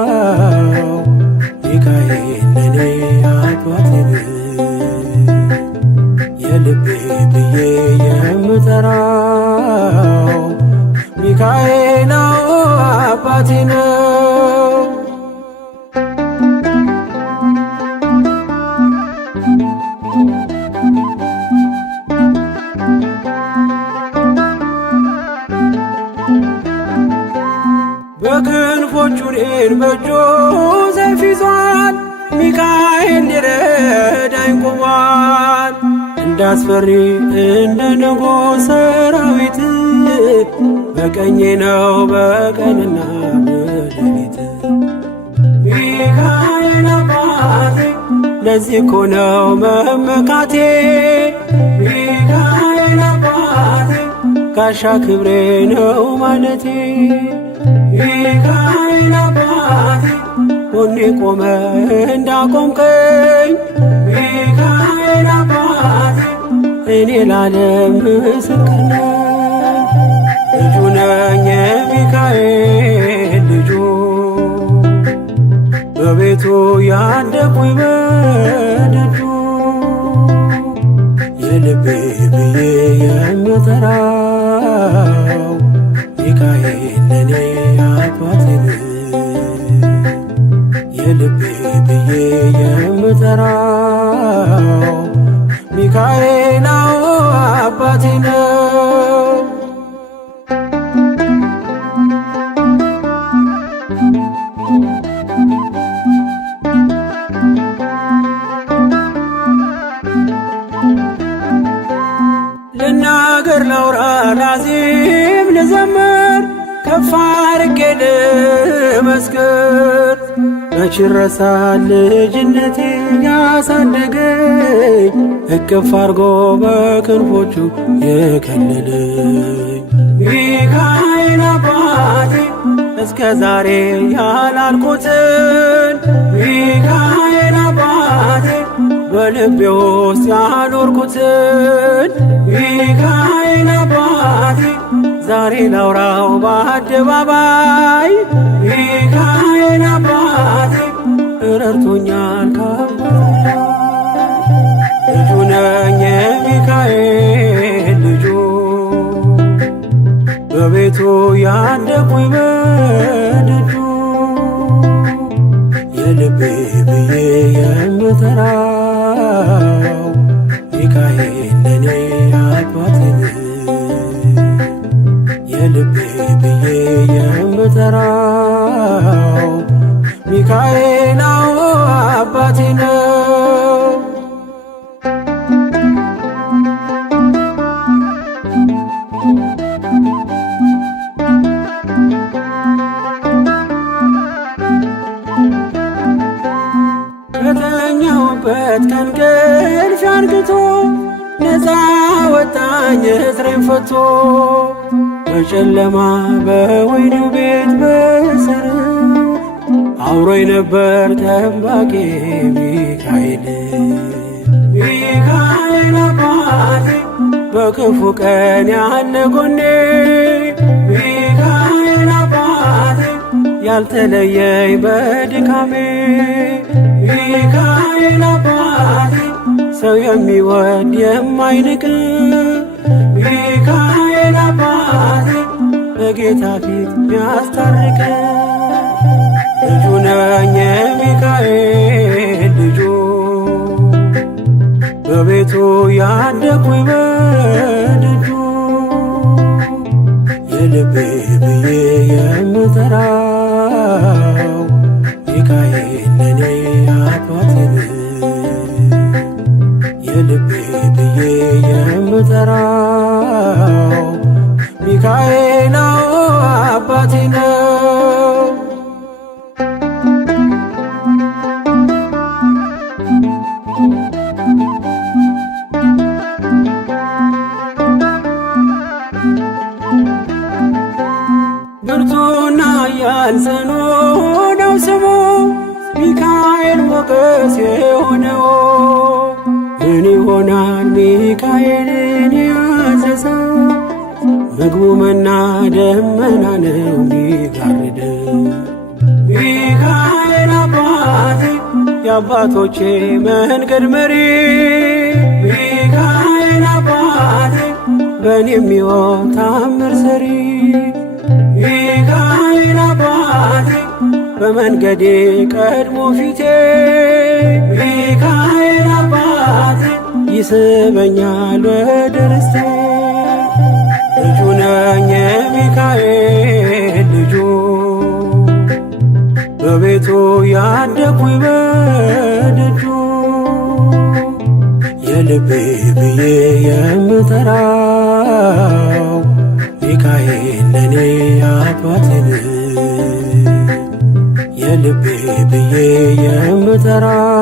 ሚካኤል ለኔ አባቴ ነው። የልቤ ብዬ የምጠራው ሚካኤል አባቴ ነው። በክንፎቹ እኔን በእጁ ሰይፍ ይዟል ሚካኤል ሊረዳኝ ቆሟል። እንዳስፈሪ እንደ ንጉሥ ሰራዊት በቀኜ ነው በቀንና በሌሊት ሚካኤል አባቴ ለዚህ እኮ ነው መመካቴ ሚካኤል አባቴ ጋሻ ክብሬ ነው ማለቴ ሚካኤል አባቴ ጎኔ ቆመ እንዳቆምከኝ ሚካኤል አባቴ እኔ ላለም ምስክር ነኝ። ልጁ ነኝ የሚካኤል ልጁ በቤቱ ያደኩኝ በደጁ የልቤ ብዬ የምጠራው ሚካኤል ለኔ አባቴ ነው። የልቤ ብዬ የምጠራው ሚካኤል አባቴ ነው። ልናገር ላውራ ላዚም ልዘምር ከፍ አድርጌ ልመስክር። መች ይረሳል ልጅነቴን ያሳደገኝ እቅፍ አርጎ በክንፎቹ የከለለኝ ሚካኤል አባቴ እስከ ዛሬ ያላልኩትን ሚካኤል አባቴ በልቤ ውስጥ ያኖርኩትን ሚካኤል አባቴ ዛሬ ላውራው በአደባባይ ሚካኤል አባቴ ረድቶኛል ከአባቴ ልጁ ነኝ የሚካኤል ልጁ በቤቱ ያደኩኝ በደጁ የልቤ ብዬ የምጠራው ሚካኤል ለኔ አባቴ የልቤ ብዬ የምጠራው ሚካኤል አባቴ ነው። ከተኛሁበት ከእንቅልፍ አንቅቶ ነፃ ወጣኝ እስሬን ፈቶ በጨለማ በወህኒው ቤት በእስር አብሮኝ ነበር ጠባቂ ሚካኤል ሚካኤል አባቴ በክፉ ቀን ያለ ጎኔ ሚካኤል አባቴ ያልተለየኝ በድካሜ ሚካኤል አባቴ ሰው የሚወድ የማይንቅ ሚካኤል አባቴ በጌታ ፊት ሚያስታርቅ ልጁ ነኝ የሚካኤል ልጁ በቤቱ ያደኩኝ በደጁ የልቤ ብዬ የምጠራው ሚካኤል ለኔ አባቴ የልቤ ብዬ የምጠራው ሚካኤል አባቴ ነው። ብርቱና ኃያል ጽኑ ነው ስሙ ሚካኤል ሞገስ የሆነው ምን ይሆናል ሚካኤልን ያዘዘው ምግቡ መና ደመና ነው ሚጋርደው ሚካኤል አባቴ የአባቶቼ መንገድ መሪ ሚካኤል አባቴ በእኔ የሚሆን ታምር ሰሪ ሚካኤል አባቴ በመንገዴ ቀድሞ ፊቴ ሚካኤል አባቴ ይስበኛል ወደ ርስቴ ልጁ ነኝ የሚካኤል ልጁ በቤቱ ያደኩኝ በደጁ የልቤ ብዬ የምጠራው ሚካኤል ለኔ አባቴ የልቤ ብዬ የምጠራው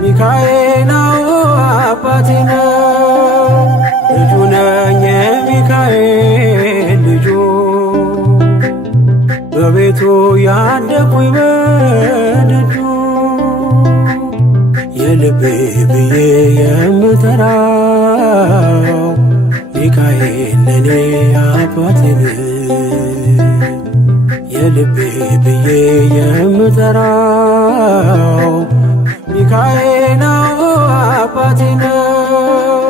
ሚካኤል አባቴ ነው። ልጁ ነኝ የሚካኤል ልጁ በቤቱ ያደኩኝ በደጁ የልቤ ብዬ የምጠራው ሚካኤል ለኔ አባቴ የልቤ ብዬ የምጠራው ሚካኤል አባቴ ነው።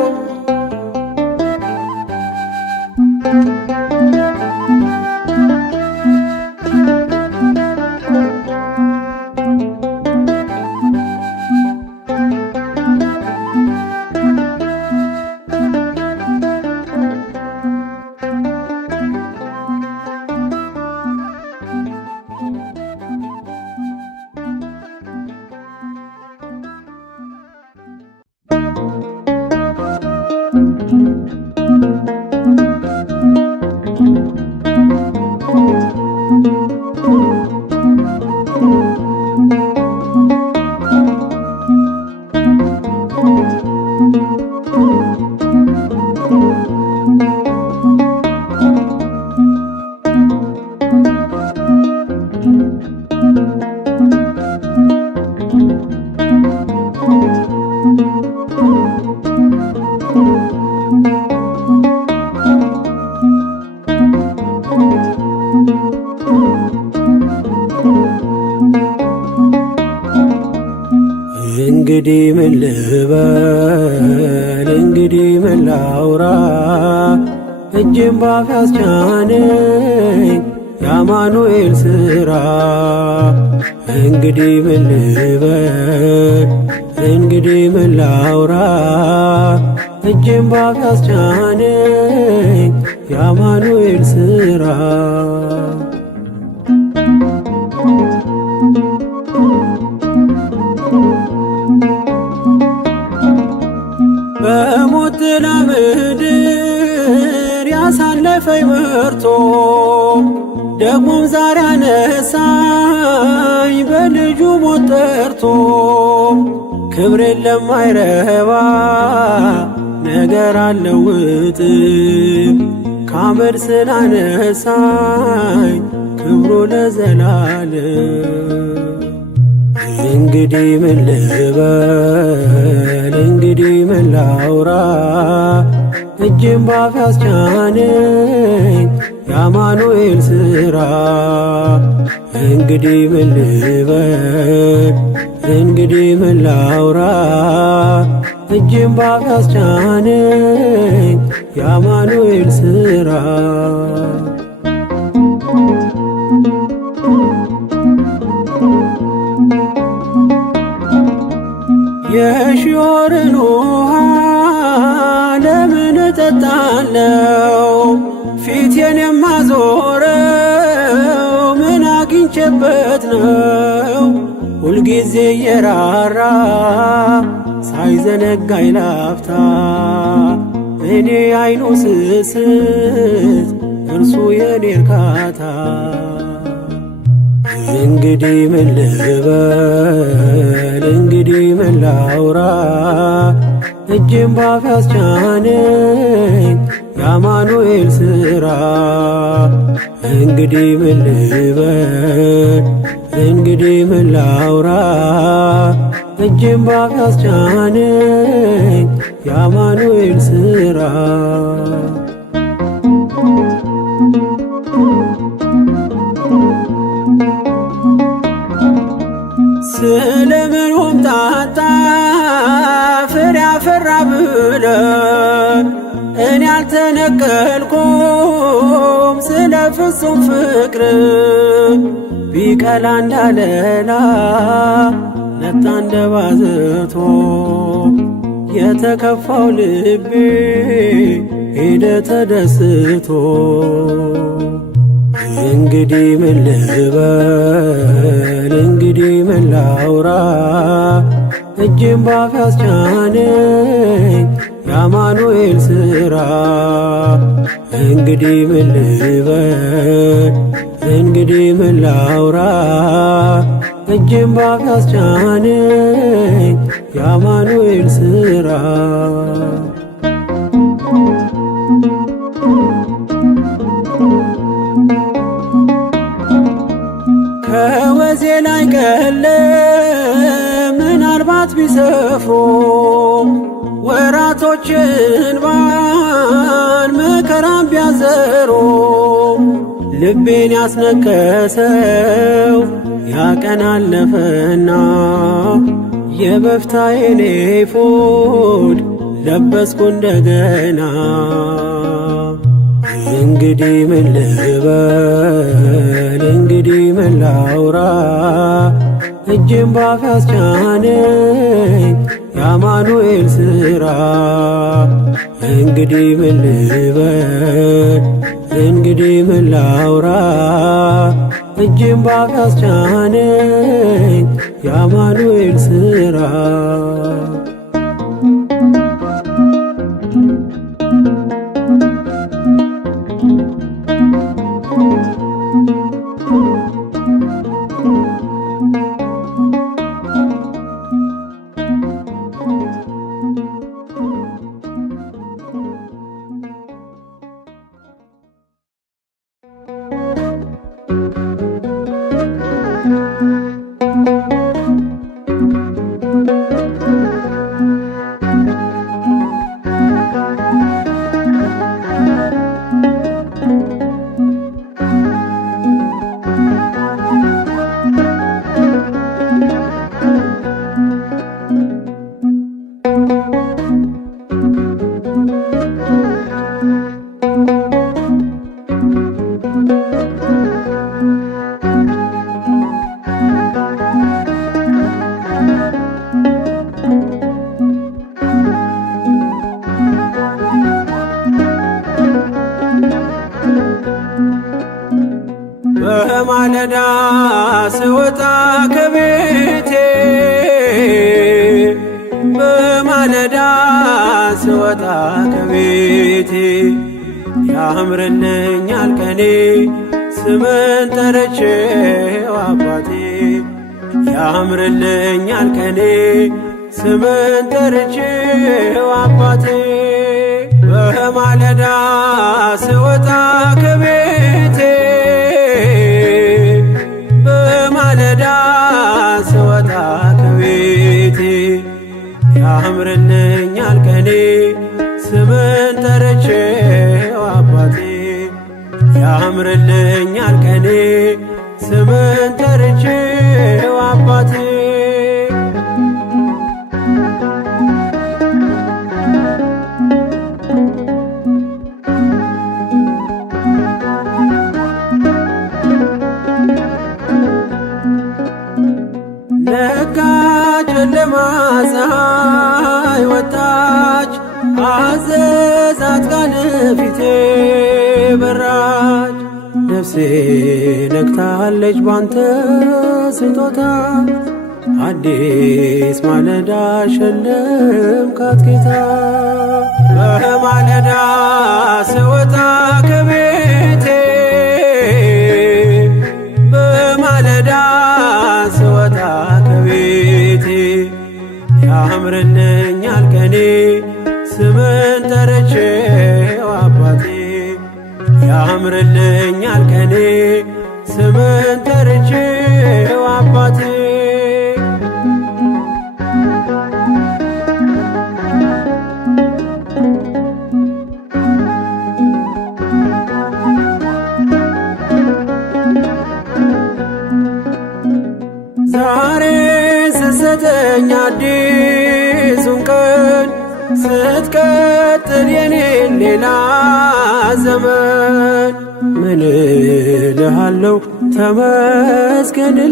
እንግዲህ ምን ልበል እንግዲህ ምን ላውራ እጄን ባፍ ያስቻነኝ የአማኑኤል ሥራ። እንግዲህ ምን ልበል እንግዲህ ምን ላውራ እጄን ባፍ ያስቻነኝ የአማኑኤል ሥራ። በሞት ጥላ ምድር ያሳለፈኝ መርቶ ደግሞም ዛሬ አነሳኝ በልጁ ሞት ጠርቶ። ክብሬን ለማይረባ ነገር አልለውጥም ከአመድ ስላነሳኝ ክብሩ ለዘላለም። እንግዲህ ምን ልበል እንግዲህ ምን ላውራ እጄን ባፍ ያስቻነኝ የአማኑኤል ሥራ። እንግዲህ ምን ልበል እንግዲህ ምን ላውራ እጄን ባፍ ያስቻነኝ የአማኑኤል ሥራ። የሺዮርን ውሃ ለምን እጠጣለው? ፊቴን የማዞረው ምን አግኝቼበት ነው? ሁልጊዜ የራራ ሳይዘነጋኝ ላፍታ እኔ አይኑ ስስት እርሱ የኔ እርካታ። እንግዲህ ምን ልበል እንግዲህ ምን ላውራ እጄን ባፍ ያስቻነኝ የአማኑኤል ሥራ። እንግዲህ ምን ልበል እንግዲህ ምን ላውራ እጄን ባፍ ያስቻነኝ የአማኑኤል ሥራ። ስለምን ሆምጣጣ ፍሬ አፈራ ብለህ እኔ አልተነቀልኩም ስለ ፍጹም ፍቅር። ቢቀላ እንዳለላ ነጣ እንደ ባዘቶ የተከፋው ልቤ ሄደ ተደስቶ። እንግዲህ ምን ልበል እንግዲህ ምን ላውራ እጄን ባፍ ያስቻነኝ የአማኑኤል ሥራ። እንግዲህ ምን ልበል እንግዲህ ምን ላውራ እጄን ባፍ ያስቻነኝ የአማኑኤል ሥራ። ከወዜ ላይ ቀለ ምናልባት ቢሰፍሩ ወራቶችን ባን መከራም ቢያዘሩ ልቤን ያስነከሰው ያቀን አለፈና የበፍታዬን ኤፉድ ለበስኩ እንደገና። እንግዲህ ምን ልበል እንግዲህ ምን ላውራ እጄን ባፍ ያስቻነኝ የአማኑኤል ሥራ። እንግዲህ ምን ልበል እንግዲህ ምን ላውራ እጄን ባፍ ያስቻነኝ የአማኑኤል ሥራ። በማለዳ ስወጣ ከቤቴ በማለዳ ስወጣ ከቤቴ ያምርልኛል ቀኔ ስምን ጠርቼው አባቴ ያምርልኛል ቀኔ ስምን ጠርቼው አባቴ በማለዳ ስወጣ ከቤቴ በማለዳ ስወጣ ከቤቴ ያምርልኛል ቀኔ ስምን ጠርቼው አባቴ ያምርልኛል ቀኔ ስምን ጠርቼው አባቴ ነጋ ጨለማ ፀሐይ ወጣች አዘዛት ቀን ፊቴ በራች ነፍሴ ነግታለች ባንተ ስጦታ አዲስ ማለዳ ሸለምካት ጌታ በማለዳ ስወጣ ከቤቴ በማለዳ ስወጣ ከቤቴ ያምርልኛል ቀኔ ስምን ጠርቼው አባቴ ያምርልኛል ቀኔ ስምን ጠርቼው አባቴ ዛሬ ስትሰጠኝ አዲሱን ቀን ስትቀጥል የኔን ሌላ ዘመን ምን እልሃለሁ ተመስገንልኝ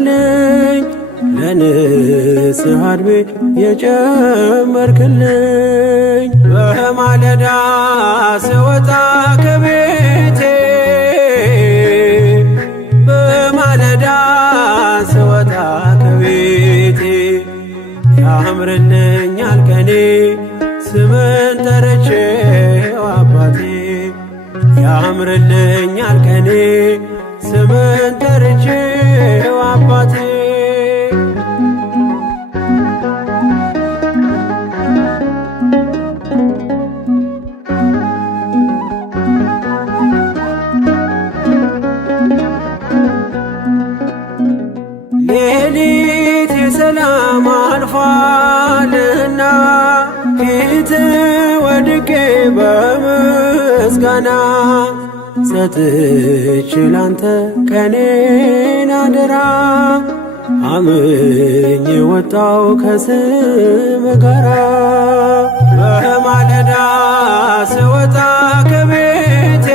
ለንስሐ ዕድሜ የጨመርክልኝ በማለዳ ስወጣ ከቤቴ በማለዳ ስወጣ ከቤቴ ያምርልኛል ቀኔ ስምን ጠርቼው አባቴ ያምርልኛል ቀኔ ስምን ጠርቼው አባቴ ሌሊት የሰላም አልፏልና ፊት ወድቄ በምስጋና ሰጥቼ ላንተ ቀኔን አደራ አምኜ ወጣው ከስም ጋራ በማለዳ ስወጣ ከቤቴ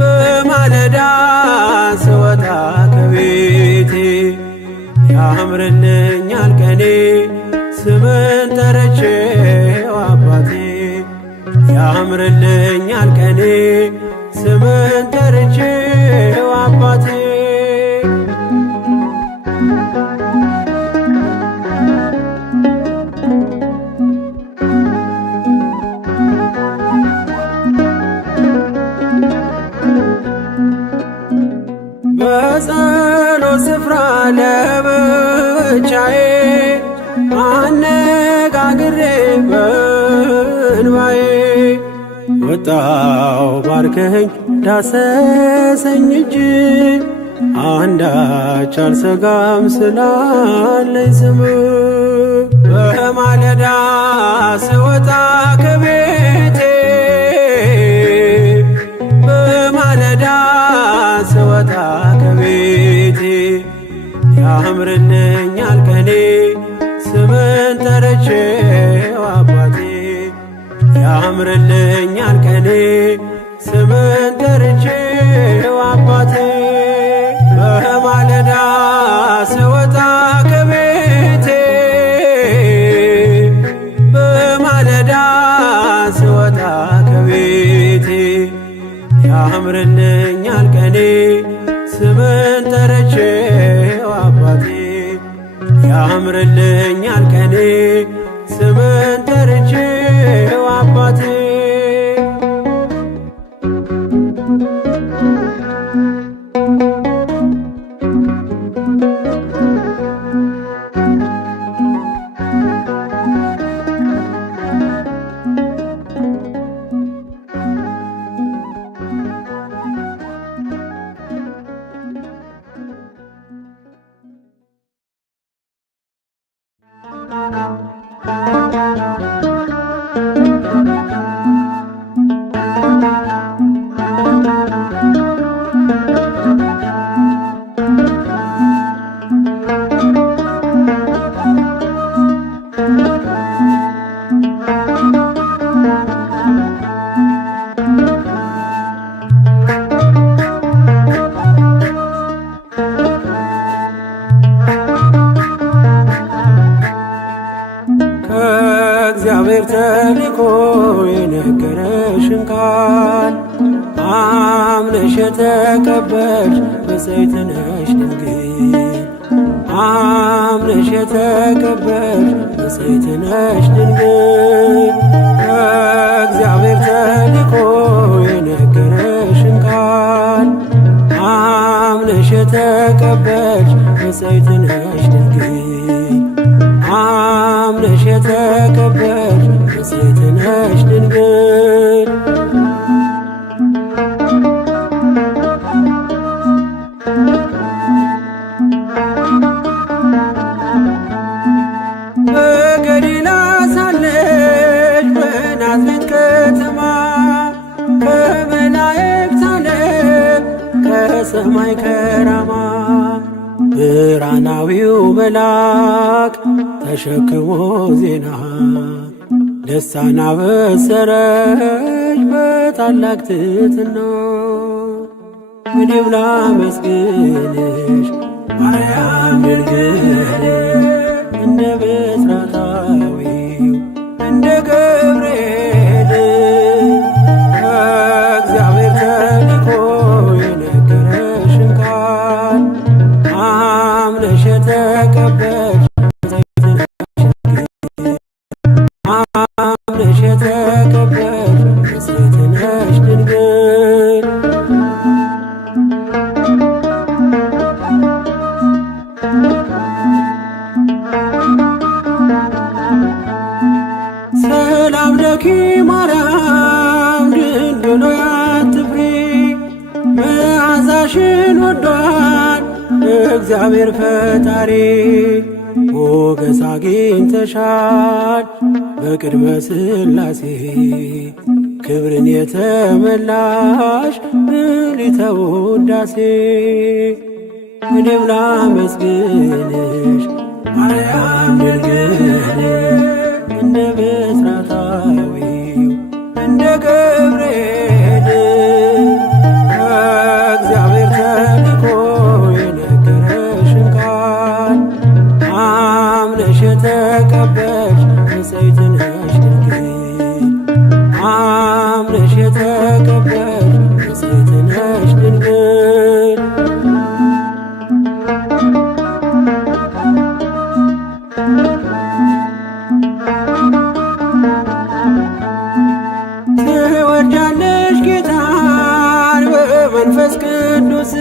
በማለዳ ስወጣ ከቤቴ ያምርልኛል ቀኔ ስምን ጠርቼው አባቴ ያምርልኛል ቀኔ ስምን ጠርቼው አባቴ በጸሎት ስፍራ ለብቻዬ አነጋግሬ በእንባዬ ወጣው ባርከኸኝ ዳሰሰኝ እጅ አንዳች አልሰጋም ስላለኝ ስም በማለዳ ስወጣ ከቤቴ በማለዳ ስወጣ ከቤቴ ያምርልኛል ቀኔ ስምን ጠርቼው አባቴ ያምርልኛል ቀኔ ስምን ጠርቼው አባቴ በማለዳ ስወጣ ከቤቴ በማለዳ ስወጣ ከቤቴ ያምርልኛል ቀኔ ቀኔ ስምን ጠርቼው አባቴ ያምርልኛል ቀኔ ስምን ጠርቼው አባቴ ከእግዚአብሔር ተልኮ የነገረሽን ቃል አምነሽ የተቀበልሽ ብፅዕት ነሽ ድንግል አምነሽ የተቀበልሽ ብፅዕት ነሽ ድንግል ከእግዚአብሔር ተልኮ የነገረሽን ቃል አምነሽ የተቀበልሽ ብፅዕት ነሽ ድንግል አምነሽ የተቀበልሽ ብፅዕት ነሽ ድንግል በገሊላ ሳለች በናዝሬት ከተማ ከመላእክት አለቅ ከሰማይ ከራማ ብርሃናዊው መልአክ ተሸክሞ ዜና ደስታን አበሰረች በታላቅ ትሕትና እኔም ላመስግንሽ ማርያም ድንግል እንደ ብስራታዊው እንደ ገብርኤል ከእግዚአብሔር ተልኮ የነገረሽን ቃል አምነሽ የተቀበልሽ አምነሽ የተቀበልሽ ብፅዕት ነሽ ድንግል ሰላም ለኪ ማርያም ድንግል ሆይ አትፍሪ መዓዛሽን ወዷል እግዚአብሔር ፈጣሪ ሞገስ አግኝተሻል በቅድመ ሥላሴ ክብርን የተመላሽ ምልዕተ ውዳሴ እኔም ላመስግንሽ ማርያም ድንግል እንደ ብስራታዊው እንደ ገብርኤል ከእግዚአብሔር ተልኮ የነገረሽን ቃል አምነሽ የተቀበልሽ ብፅዕት ነሽ ድንግል አምነሽ የተቀበልሽ ብፅዕት ነሽ ድንግል ትወልጃለሽ ጌታን በመንፈስ ቅዱስ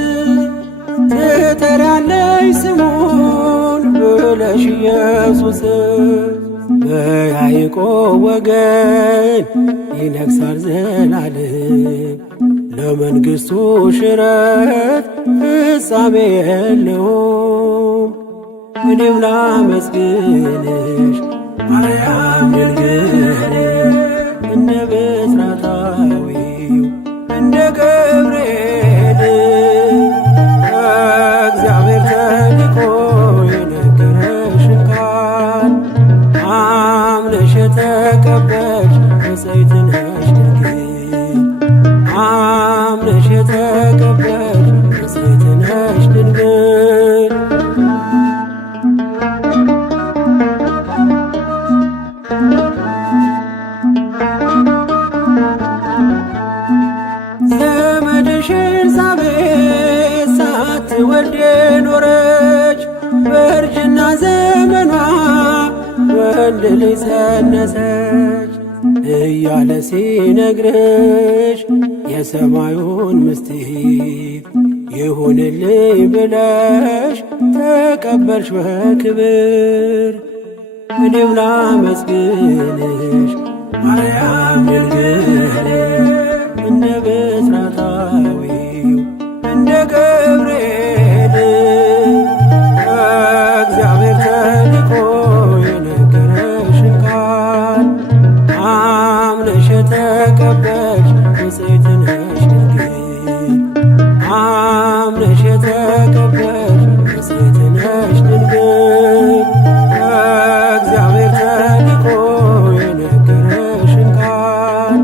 ትጠሪያለሽ ስሙን ብለሽ ኢየሱስ በያዕቆብ ወገን ይነግሣል ዘላለም ለመንግሥቱ ሽረት ፍጻሜ የለውም እኔም ላመስግንሽ ማርያም ድንግል እንደ ብስራታዊው እንደ ገብርኤል ከእግዚአብሔር ተልኮ የነገረሽን ቃል አምነሽ የተቀበልሽ ብፅዕት ነሽ ድንግል አምነሽ የተቀበልሽ ብፅዕት ነሽ ድንግል ዘመድሽ ኤልሳቤጥ ልጅ ጸነሰች እያለ ሲነግርሽ የሰማዩን ምስጢር ይሁንልኝ ብለሽ ተቀበልሽ በክብር። እኔም ላመስግንሽ ማርያም ድንግል እንደ ብስራታዊው እንደ ገብርኤል እግዚአብሔር ተልኮ የነገረሽን ቃል አምነሽ የተቀበልሽ ንጽሕት ነሽ ድንግል አምነሽ የተቀበልሽ ንጽሕት ነሽ ድንግል እግዚአብሔር ተልኮ የነገረሽን ቃል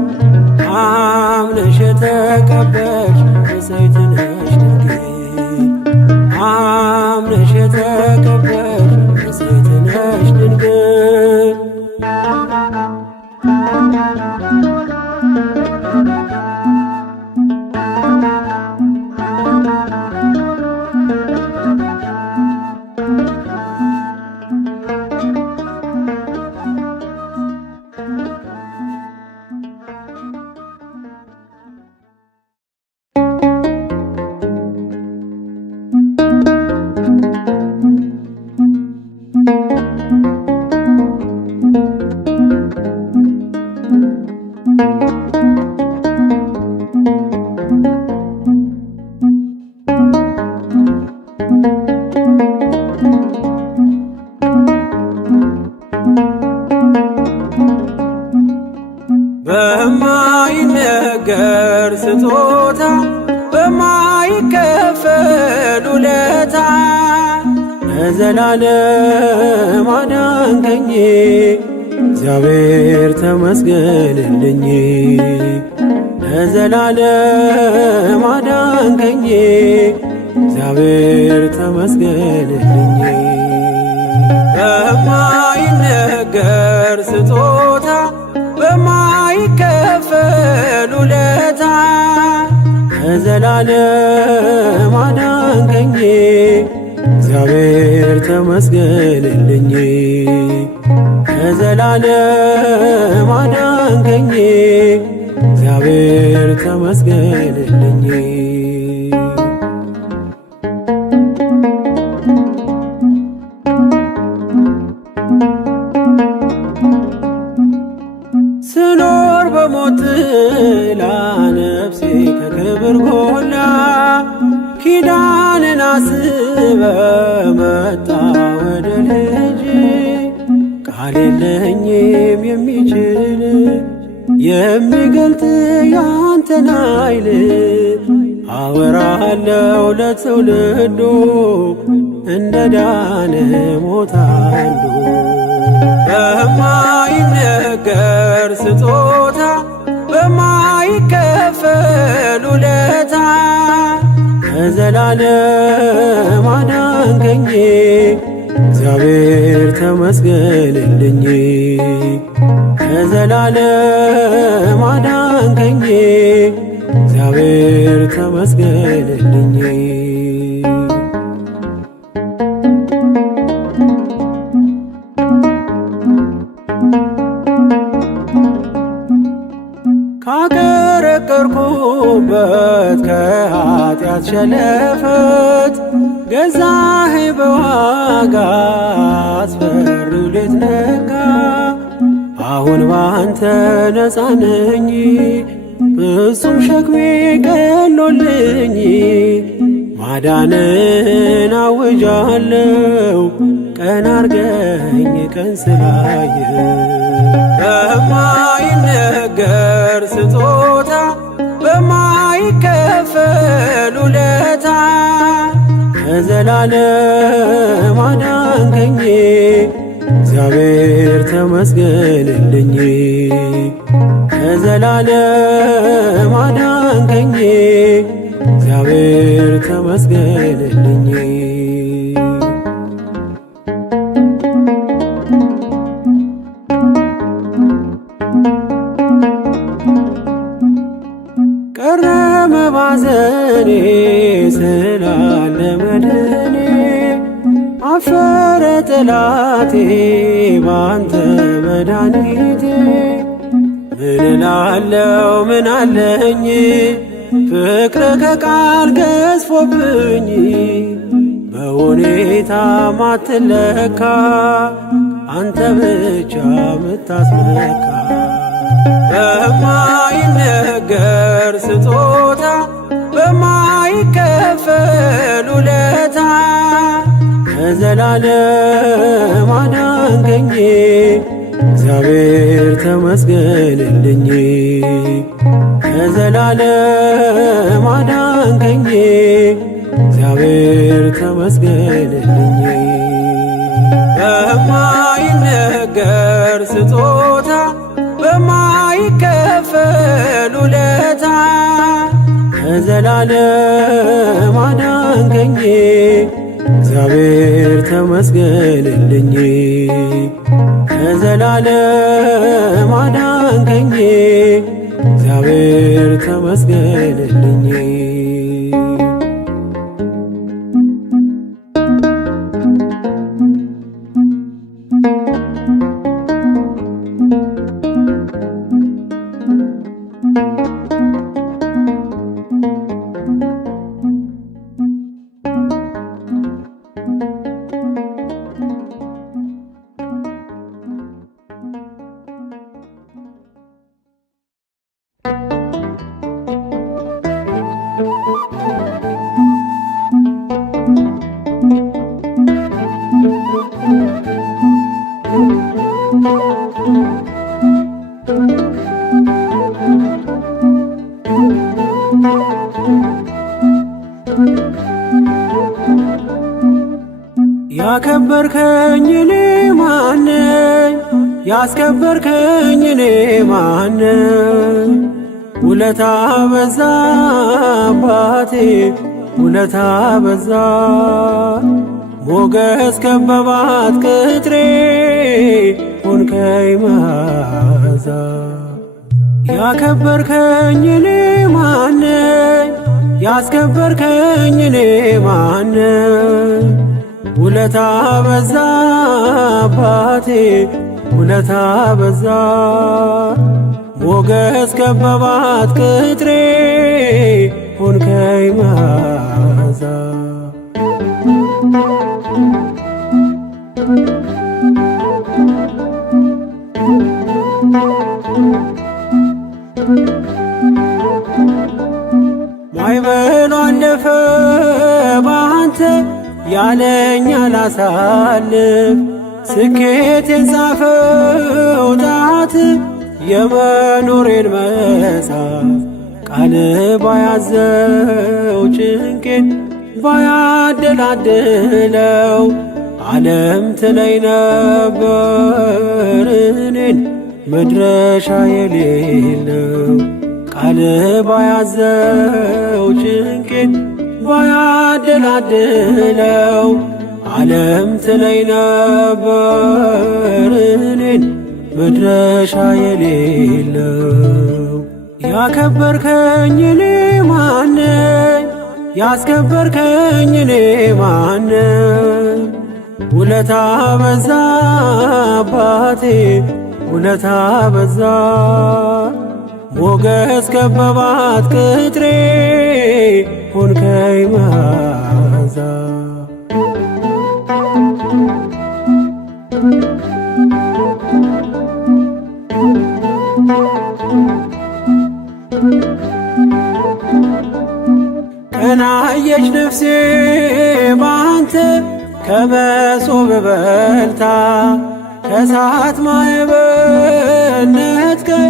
አምነሽ የተቀበልሽ ንጽሕት ነሽ ድንግል አምነሽ የተቀበልሽ ንጽሕት ነሽ ድንግል። በማይነገር ስጦታ በማይከፈል ውለታ ለዘላለም አዳንከኝ እግዚአብሔር ተመስገንልኝ። ለዘላለም አዳንከኝ እግዚአብሔር ተመስገንልኝ። በማይነገር ስጦታ በማይከፈል ውለታ ለዘላለም አዳንከኝ እግዚአብሔር ተመስገንልኝ። ለዘላለም አዳንከኝ እግዚአብሔር ተመስገንልኝ። ስኖር በሞት ጥላ ነፍሴ ከክብር ጎላ ኪዳንን አስበ መጣ ወደ ልጅ ቃል የለኝም የሚችል የሚገልጥ ያንተን ኃይል አወራለው ለትውልዱ እንደ ዳነ ሞት አንዱ በማይነገር ስጦታ በማይከፈል ውለታ ለዘላለም አዳንከኝ እግዚአብሔር ተመስገንልኝ። ለዘላለም አዳንከኝ እግዚአብሔር ተመስገንልኝ። ካቀረቀርኩበት ከኃጢአት ሸለፈት ገዛህ በዋጋ አስፈሪው ሌት ነጋ። አሁን ባንተ ነፃ ነኝ ፍጹም ሸክሜ ቀሎልኝ ማዳንን አውጃለው ቀን አርገኝ ቀን ስላየህ በማይነገር ስጦታ በማይከፈል ውለታ ለዘላለም አዳንከኝ እግዚአብሔር ተመስገንልኝ። ለዘላለም አዳንከኝ እግዚአብሔር ተመስገንልኝ። ቀረ መባዘኔ ስላለ መድኔ አፈረ ጠላቴ ባንተ መድኃኒቴ። ምን እላለሁ ምን አለኝ ፍቅር ከቃል ገዝፎብኝ በሁኔታ ማትለካ አንተ ብቻ ምታስመካ። በማይነገር ስጦታ በማይከፈል ውለታ ከዘላለም አዳንከኝ እግዚአብሔር ተመስገንልኝ። ከዘላለም አዳንከኝ እግዚአብሔር ተመስገንልኝ። በማይነገር ስጦታ በማይከፈል ውለታ ከዘላለም አዳንከኝ እግዚአብሔር ተመስገንልኝ። ከዘላለም አዳንከኝ እግዚአብሔር ተመስገንልኝ። ያከበርከኝ እኔ ማነኝ? ያስከበርከኝ እኔ ማነኝ? ውለታ በዛ አባቴ ውለታ በዛ። ሞገስ ከበባት ቅጥሬ ሆንከኝ መዓዛ። ያከበርከኝ እኔ ማነኝ? ያስከበርከኝ እኔ ማነኝ? ውለታ በዛ አባቴ ውለታ በዛ። ሞገስ ከበባት ቅጥሬ ሆንከኝ መዓዛ። ማዕበሉ አለፈ ባንተ ያለኝ አላሳልፍ። ስኬቴን ጻፈው ጣት የመኖሬን መጽሐፍ። ቃል ባያዘው ጭንቄን ባያደላድለው ዓለም ትለይ ነበር እኔን መድረሻ የሌለው። ቃል ባያዘው ጭንቄን ባያደላድለው ዓለም ትለይ ነበር እኔን መድረሻ የሌለው። ያከበርከኝ እኔ ማነኝ? ያስከበርከኝ እኔ ማነኝ? ውለታ በዛ አባቴ ውለታ በዛ። ሞገስ ከበባት ቅጥሬ ሆንከኝ መዓዛ። ቀናየች ነፍሴ ባንተ ከመሶብ በልታ። ከእሳት ማዕበል ነጥቀህ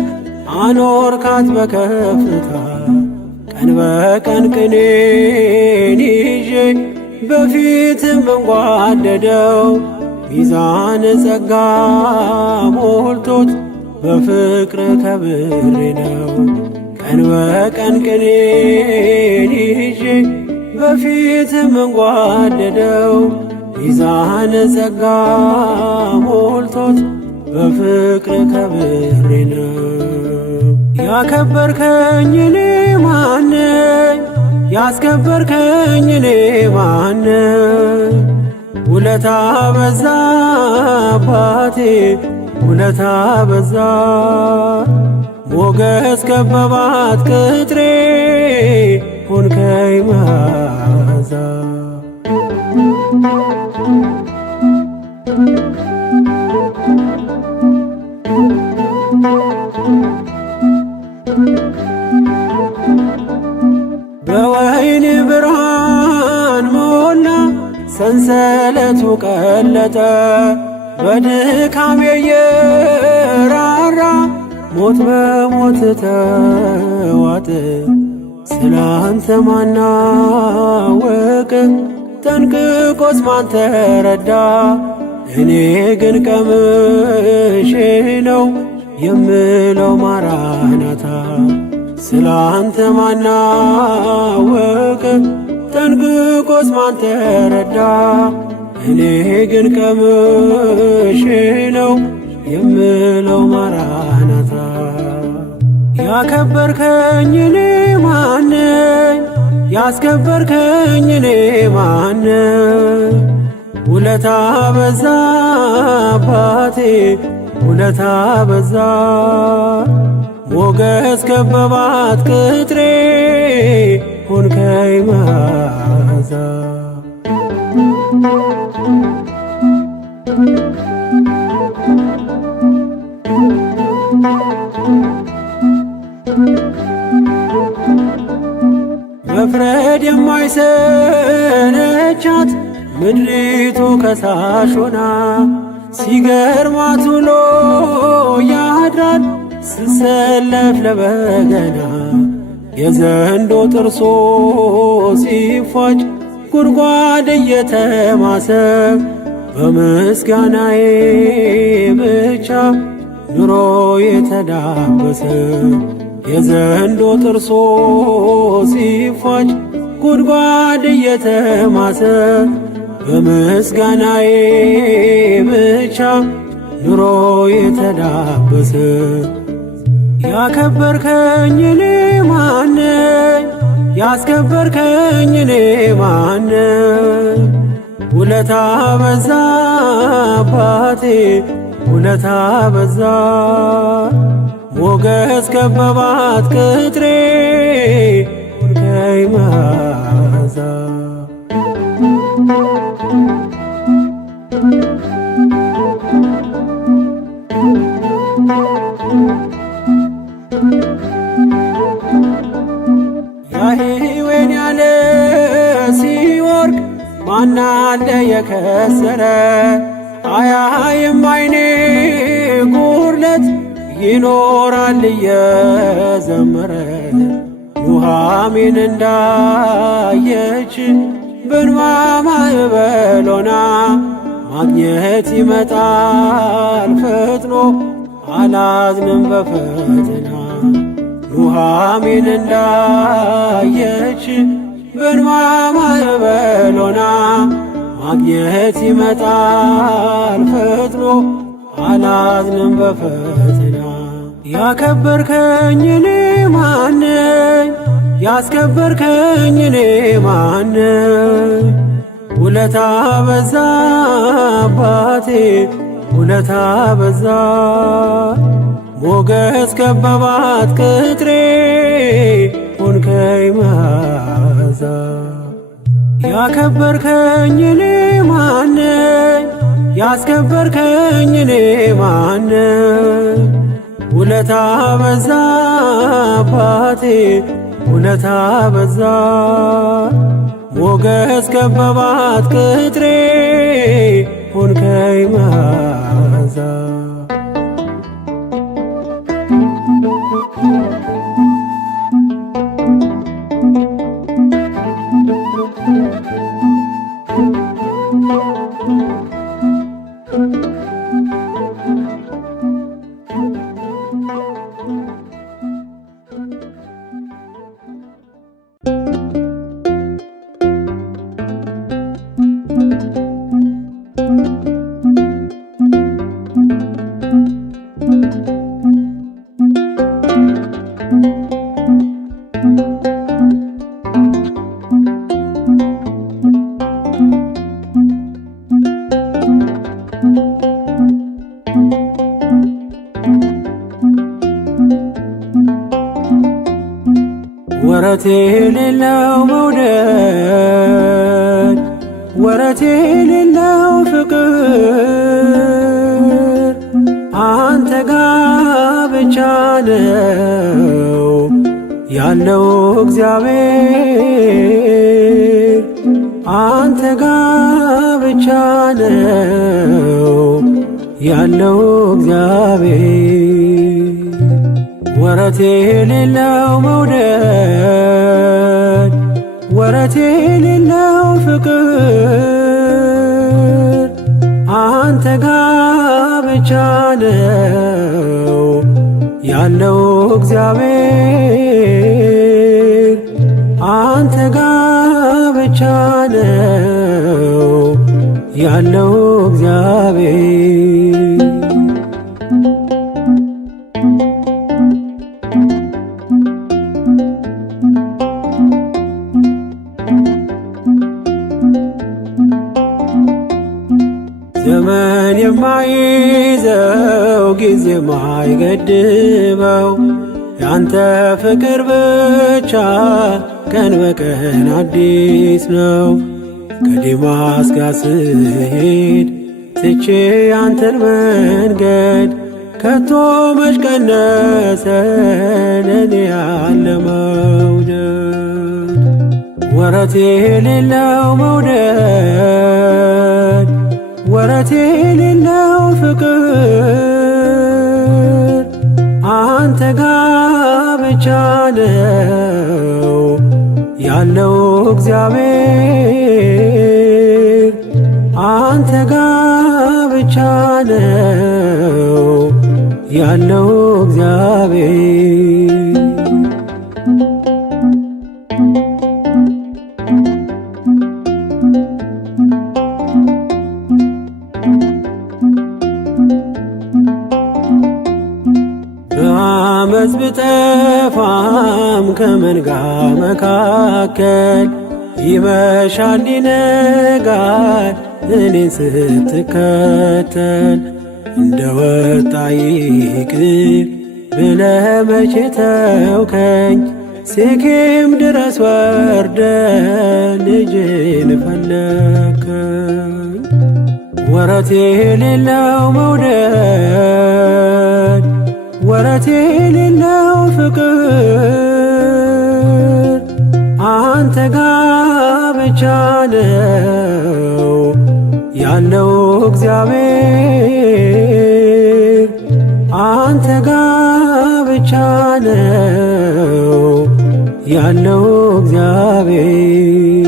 አኖርካት በከፍታ። ቀን በቀን ቅኔን ይዤ በፊትም እንጓደደው። ሚዛን ጸጋ ሞልቶት በፍቅር ከብሬ ነው። ቀን በቀን ቅኔን ይዤ በፊትም እንጓደደው። ሚዛን ጸጋ ሞልቶት በፍቅር ከብሬ ነው። ያከበርከኝ እኔ ማነኝ? ያስከበርከኝ እኔ ማነኝ? ውለታ በዛ አባቴ ውለታ በዛ ሞገስ ከበባት ቅጥሬ ሆንከኝ መዓዛ በወይን ብርሃን ሞላ ሰንሰለቱ ቀለጠ በድካሜ የራራ ሞት በሞት ተዋጠ ስላንተ ማናወቅ ጠንቅቆስ ማን ተረዳ እኔ ግን ቀምሼ ነው የምለው ማራናታ ስላንተ ማናወቅ ጠንቅቆስ ማን ተረዳ እኔ ግን ቀምሼ ነው የምለው ማራናታ ያከበርከኝ እኔ ማነኝ ያስከበርከኝ እኔ ማነኝ ውለታ በዛ አባቴ ውለታ በዛ ሞገስ ከበባት ቅጥሬ ሆንከኝ መዓዛ መፍረድ የማይሰለቻት ምድሪቱ ከሳሽ ሆና ሲገርማት ውሎ ያድራል ስሰለፍ ለበገና የዘንዶ ጥርሶ ሲፏጭ ጉድጓድ እየተማሰ በምስጋናዬ ብቻ ኑሮ የተዳበሰ የዘንዶ ጥርሶ ሲፏጭ ጉድጓድ እየተማሰ በምስጋናዬ ብቻ ኑሮ የተዳበሰ ያከበርከኝ እኔ ማነኝ ያስከበርከኝ እኔ ማነኝ ውለታ በዛ አባቴ ውለታ በዛ ሞገስ ከበባት ቅጥሬ ሆንከኝ መዓዛ ያህዌን ያለ ሲወርቅ ማናለ የከሰረ አያይም አይኔ ጉድለት ይኖራል እየዘመረ ኑሃሚን እንዳየች በእንባ ማዕበል ሆና ማግኘት ይመጣል ፈጥኖ አላዝንም በፈተና ኑሃሚን እንዳየች በእንባ ማዕበል ሆና ማግኘት ይመጣል ፈጥኖ አላዝንም በፈተና ያከበርከኝ እኔ ማነኝ ያስከበርከኝ እኔ ማነኝ ውለታ በዛ አባቴ ውለታ በዛ ሞገስ ከበባት ቅጥሬ ሆንከኝ መዓዛ ያከበርከኝ እኔ ማነኝ ያስከበርከኝ እኔ ማነኝ ውለታ በዛ አባቴ ውለታ በዛ ሞገስ ከበባት ቅጥሬ ሆንከኝ መዓዛ ወረት የሌለው መውደድ ወረት የሌለው ፍቅር አንተ ጋ ብቻ ነው ያለው እግዚአብሔር አንተ ጋ ብቻ ነው ያለው እግዚአብሔር ወረት የሌለው መውደድ ወረት የሌለው ፍቅር አንተ ጋ ብቻ ነው ያለው እግዚአብሔር አንተ ጋ ብቻ ነው ያለው እግዚአብሔር ዘመን የማይዘው ጊዜ የማይገድበው ያንተ ፍቅር ብቻ ቀን በቀን አዲስ ነው። ከዴማስ ጋር ስሄድ ትቼ ያንተን መንገድ ከቶ መች ቀነሰ ለኔ ያለ መውደድ ወረት የሌለው መውደድ ወረት የሌለው ፍቅር አንተ ጋ ብቻ ነው ያለው እግዚአብሔር አንተ ጋ ብቻ ነው ያለው እግዚአብሔር በአመፅ ብጠፋም ከመንጋ መካከል ይመሻል ይነጋል እኔን ስትከተል እንደ ወጣ ይቅር ብለህ መቼ ተውከኝ ሴኬም ድረስ ወርደ ልጅን ፈለከኝ ወረት የሌለው መውደድ ወረት የሌለው ፍቅር አንተ ጋ ብቻ ነው ያለው እግዚአብሔር አንተ ጋ ብቻ ነው ያለው እግዚአብሔር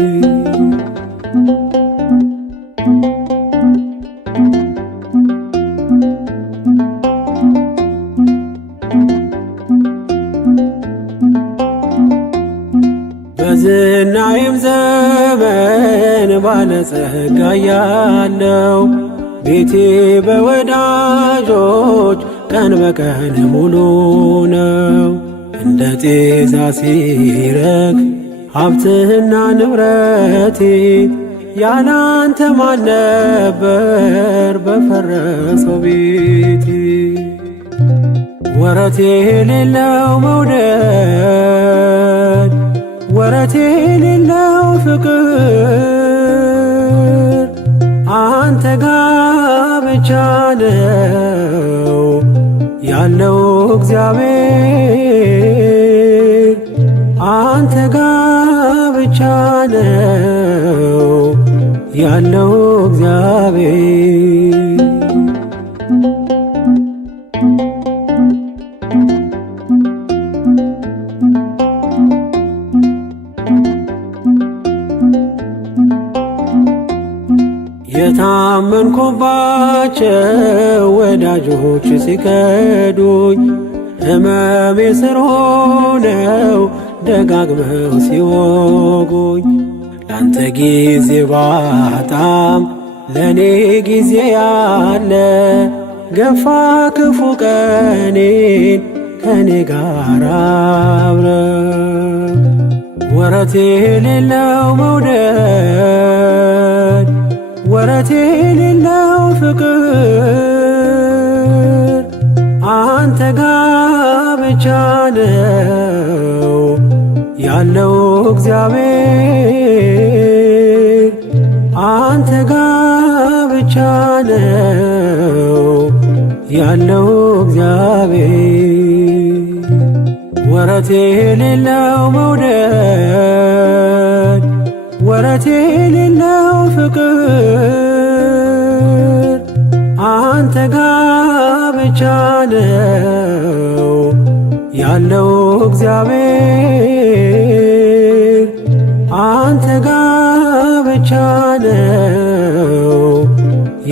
በዝናዬም ዘመን ባለጸጋ ያለው ቤቴ በወዳጆች ቀን በቀን ሙሉ ነው። እንደ ጤዛ ሲረግፍ ሀብትህና ንብረቴ ያላንተ ማን ነበር በፈረሰው ቤቴ ወረት የሌለው መውደድ ወረት የሌለው ፍቅር አንተ ጋ ብቻ ነው ያለው እግዚአብሔር አንተ ጋ ብቻ ነው ያለው እግዚአብሔር የታመንኩባቸው ወዳጆች ሲከዱኝ ሕመሜ ስር ሆነው ደጋግመው ሲወጉኝ ላንተ ጊዜ ባጣም ለኔ ጊዜ ያለ ገፋ ክፉ ቀኔን ከኔ ጋር አብረ ወረት የሌለው መውደድ ወረት የሌለው ፍቅር አንተ ጋ ብቻ ነው ያለው እግዚአብሔር አንተ ጋ ብቻ ነው ያለው እግዚአብሔር። ወረት የሌለው መውደድ ወረት የሌለው ፍቅር አንተ ጋ ብቻ ነው ያለው እግዚአብሔር። አንተ ጋ ብቻ ነው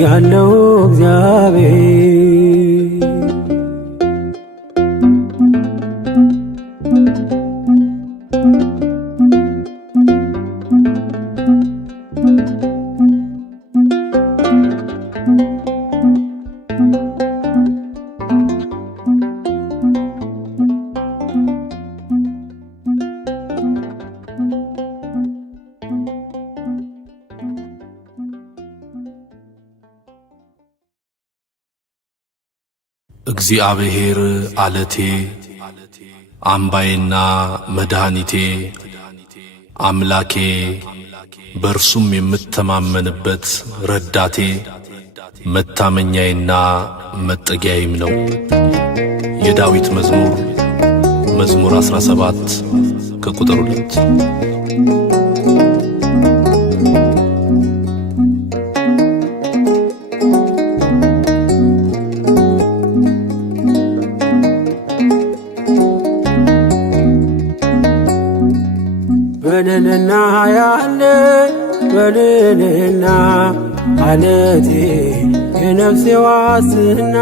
ያለው እግዚአብሔር። እግዚአብሔር አለቴ አምባዬና መድኃኒቴ አምላኬ በእርሱም የምተማመንበት ረዳቴ መታመኛዬና መጠጊያዬም ነው። የዳዊት መዝሙር 17 ከቁጥር 2። በልልና ያለ በልልና አለቴ የነፍሴ ዋስትና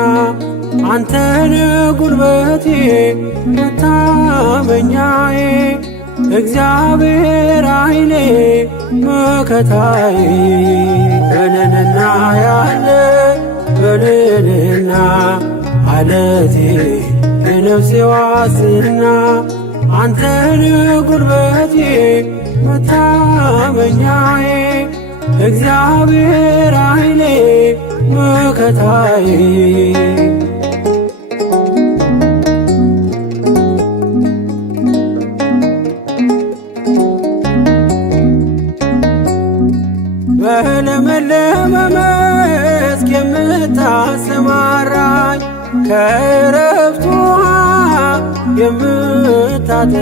አንተነ ጉልበቴ መታመኛዬ እግዚአብሔር ኃይሌ መከታዬ። በልልና ያለ በልልና አለቴ የነፍሴ ዋስትና አንተነ ጉልበቴ መታመኛዬ እግዚአብሔር ኃይሌ መከታዬ። በለመለመ መስክ የምታሰማራኝ ከዕረፍት ውኃ የምታጠጣኝ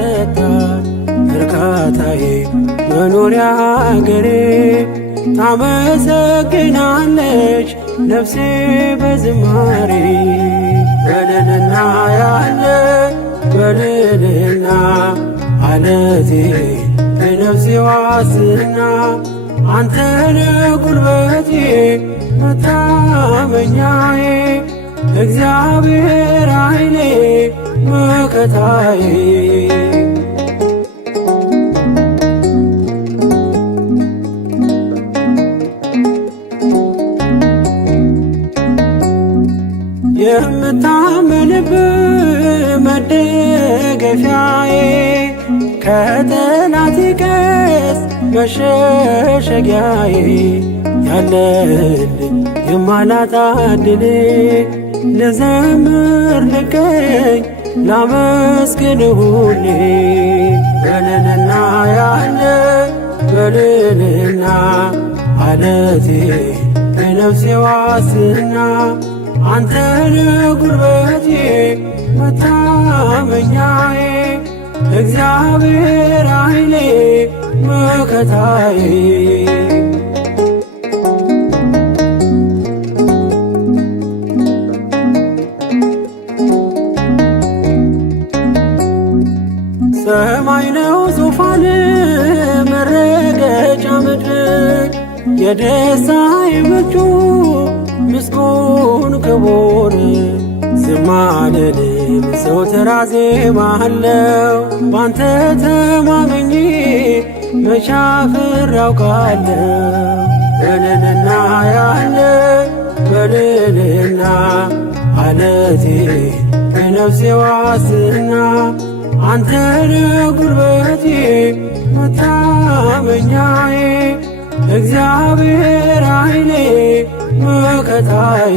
እርካታዬ መኖሪያ አገሬ ታመሰግናለች ነፍሴ በዝማሬ። በልልና ያለ በልልና አለቴ የነፍሴ ዋስትና አንተነ ጉልበቴ መታመኛዬ እግዚአብሔር ኃይሌ መከታዬ። የምታመንብህ መደገፊያዬ ከጠላቴ ቀስት መሸሸጊያዬ ያለልኝ የማላጣ ዕድሌ ልዘምር ልገኝ ላመስግን ሁሌ። በልልና ያለ በልልና አለቴ የነፍሴ ዋስትና አንተነ ጉልበቴ መታመኛዬ እግዚአብሔር ኃይሌ መከታዬ። ሰማይ ነው ዙፋን መረገጫ ምድር የደስታዬ ምንጩ ምስጉን ክቡር። ዝም አልልም ዘወትር አዜማለሁ ባንተ ተማምኜ መቼ አፍሬ አውቃለሁ። በልልና ያለ በልልና አለቴ የነፍሴ ዋስትና አንተነ ጉልበቴ መታመኛዬ እግዚአብሔር ኃይሌ መከታዬ።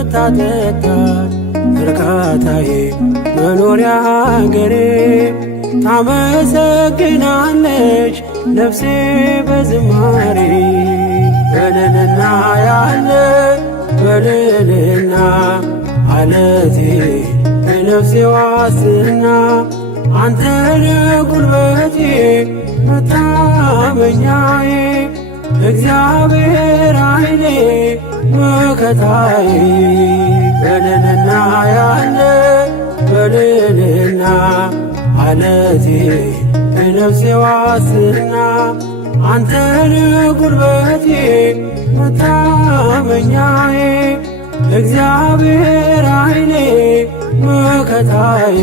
የምታጠጣኝ እርካታዬ መኖሪያ አገሬ ታመሰግናለች ነፍሴ በዝማሬ በልልና ያለ በልልና አለቴ የነፍሴ ዋስትና አንተነ ጉልበቴ መታመኛዬ እግዚአብሔር ኃይሌ መከታዬ በልልና ያለ በልልና አለቴ የነፍሴ ዋስትና አንተነ ጉልበቴ መታመኛዬ እግዚአብሔር ኃይሌ መከታዬ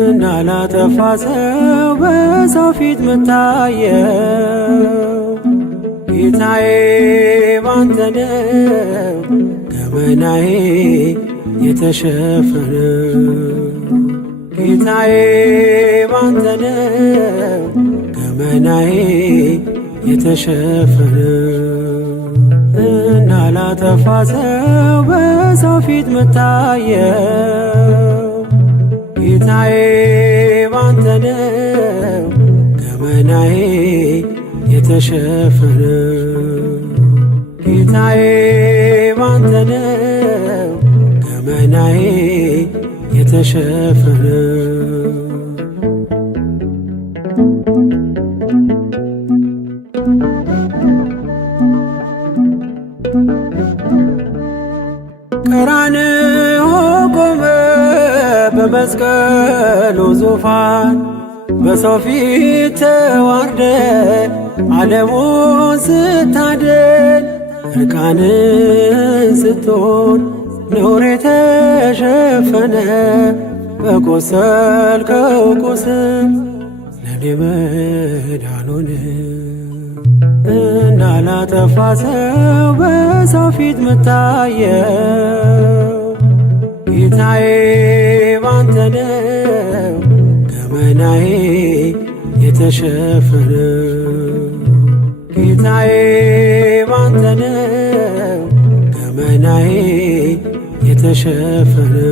እንዳላጠፋ ሰው በሰው ፊት ምታየው ጌታዬ ባንተ ነው ገመናዬ የተሸፈነው ጌታዬ ባንተ ነው ገመናዬ የተሸፈነው እንዳላጠፋ ሰው በሰው ፊት ምታየው ጌታዬ ባንተ ነው ገመናዬ የተሸፈነው ጌታዬ ባንተ ነው ገመናዬ የተሸፈነው ቀራንዮ ቆመ በመስቀሉ ዙፋን በሰው ፊት ተዋርደ ዓለሙን ስታድን እርቃንን ስትሆን ነውር የተሸፈነ በቆሰልከው ቁስል ለኔ መዳን ሆነ እንዳላጠፋ ሰው በሰው ፊት ምታየው ጌታዬ ባንተ ነው ገመናዬ የተሸፈነው ጌታዬ ባንተ ነው ገመናዬ የተሸፈነው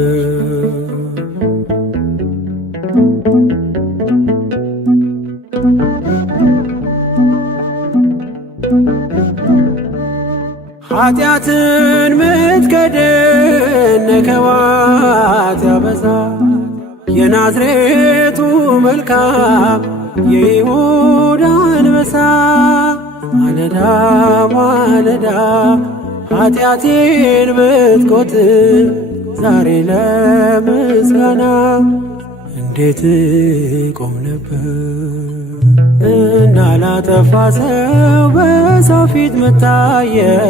ኃጢአትን ምትከድን ነከዋት ያበዛ የናዝሬቱ መልካም የይሁዳ አንበሳ ማለዳ ማለዳ ኃጢአቴን ብትቆጥር ዛሬ ለምስጋና እንዴት ቆም ነበር እንዳላጠፋ ሰው በሰው ፊት ምታየው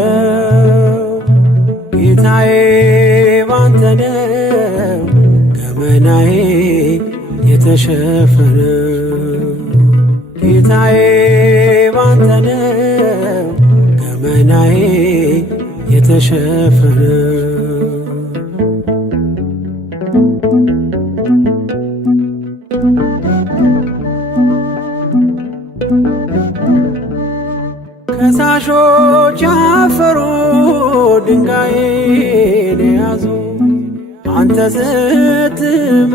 ጌታዬ ባንተ ነው ገመናዬ የተሸፈነው ጌታዬ ባንተ ነው ገመናዬ የተሸፈነው ከሳሾች ያፈሩ ድንጋይን ያዙ አንተ ስትምረኝ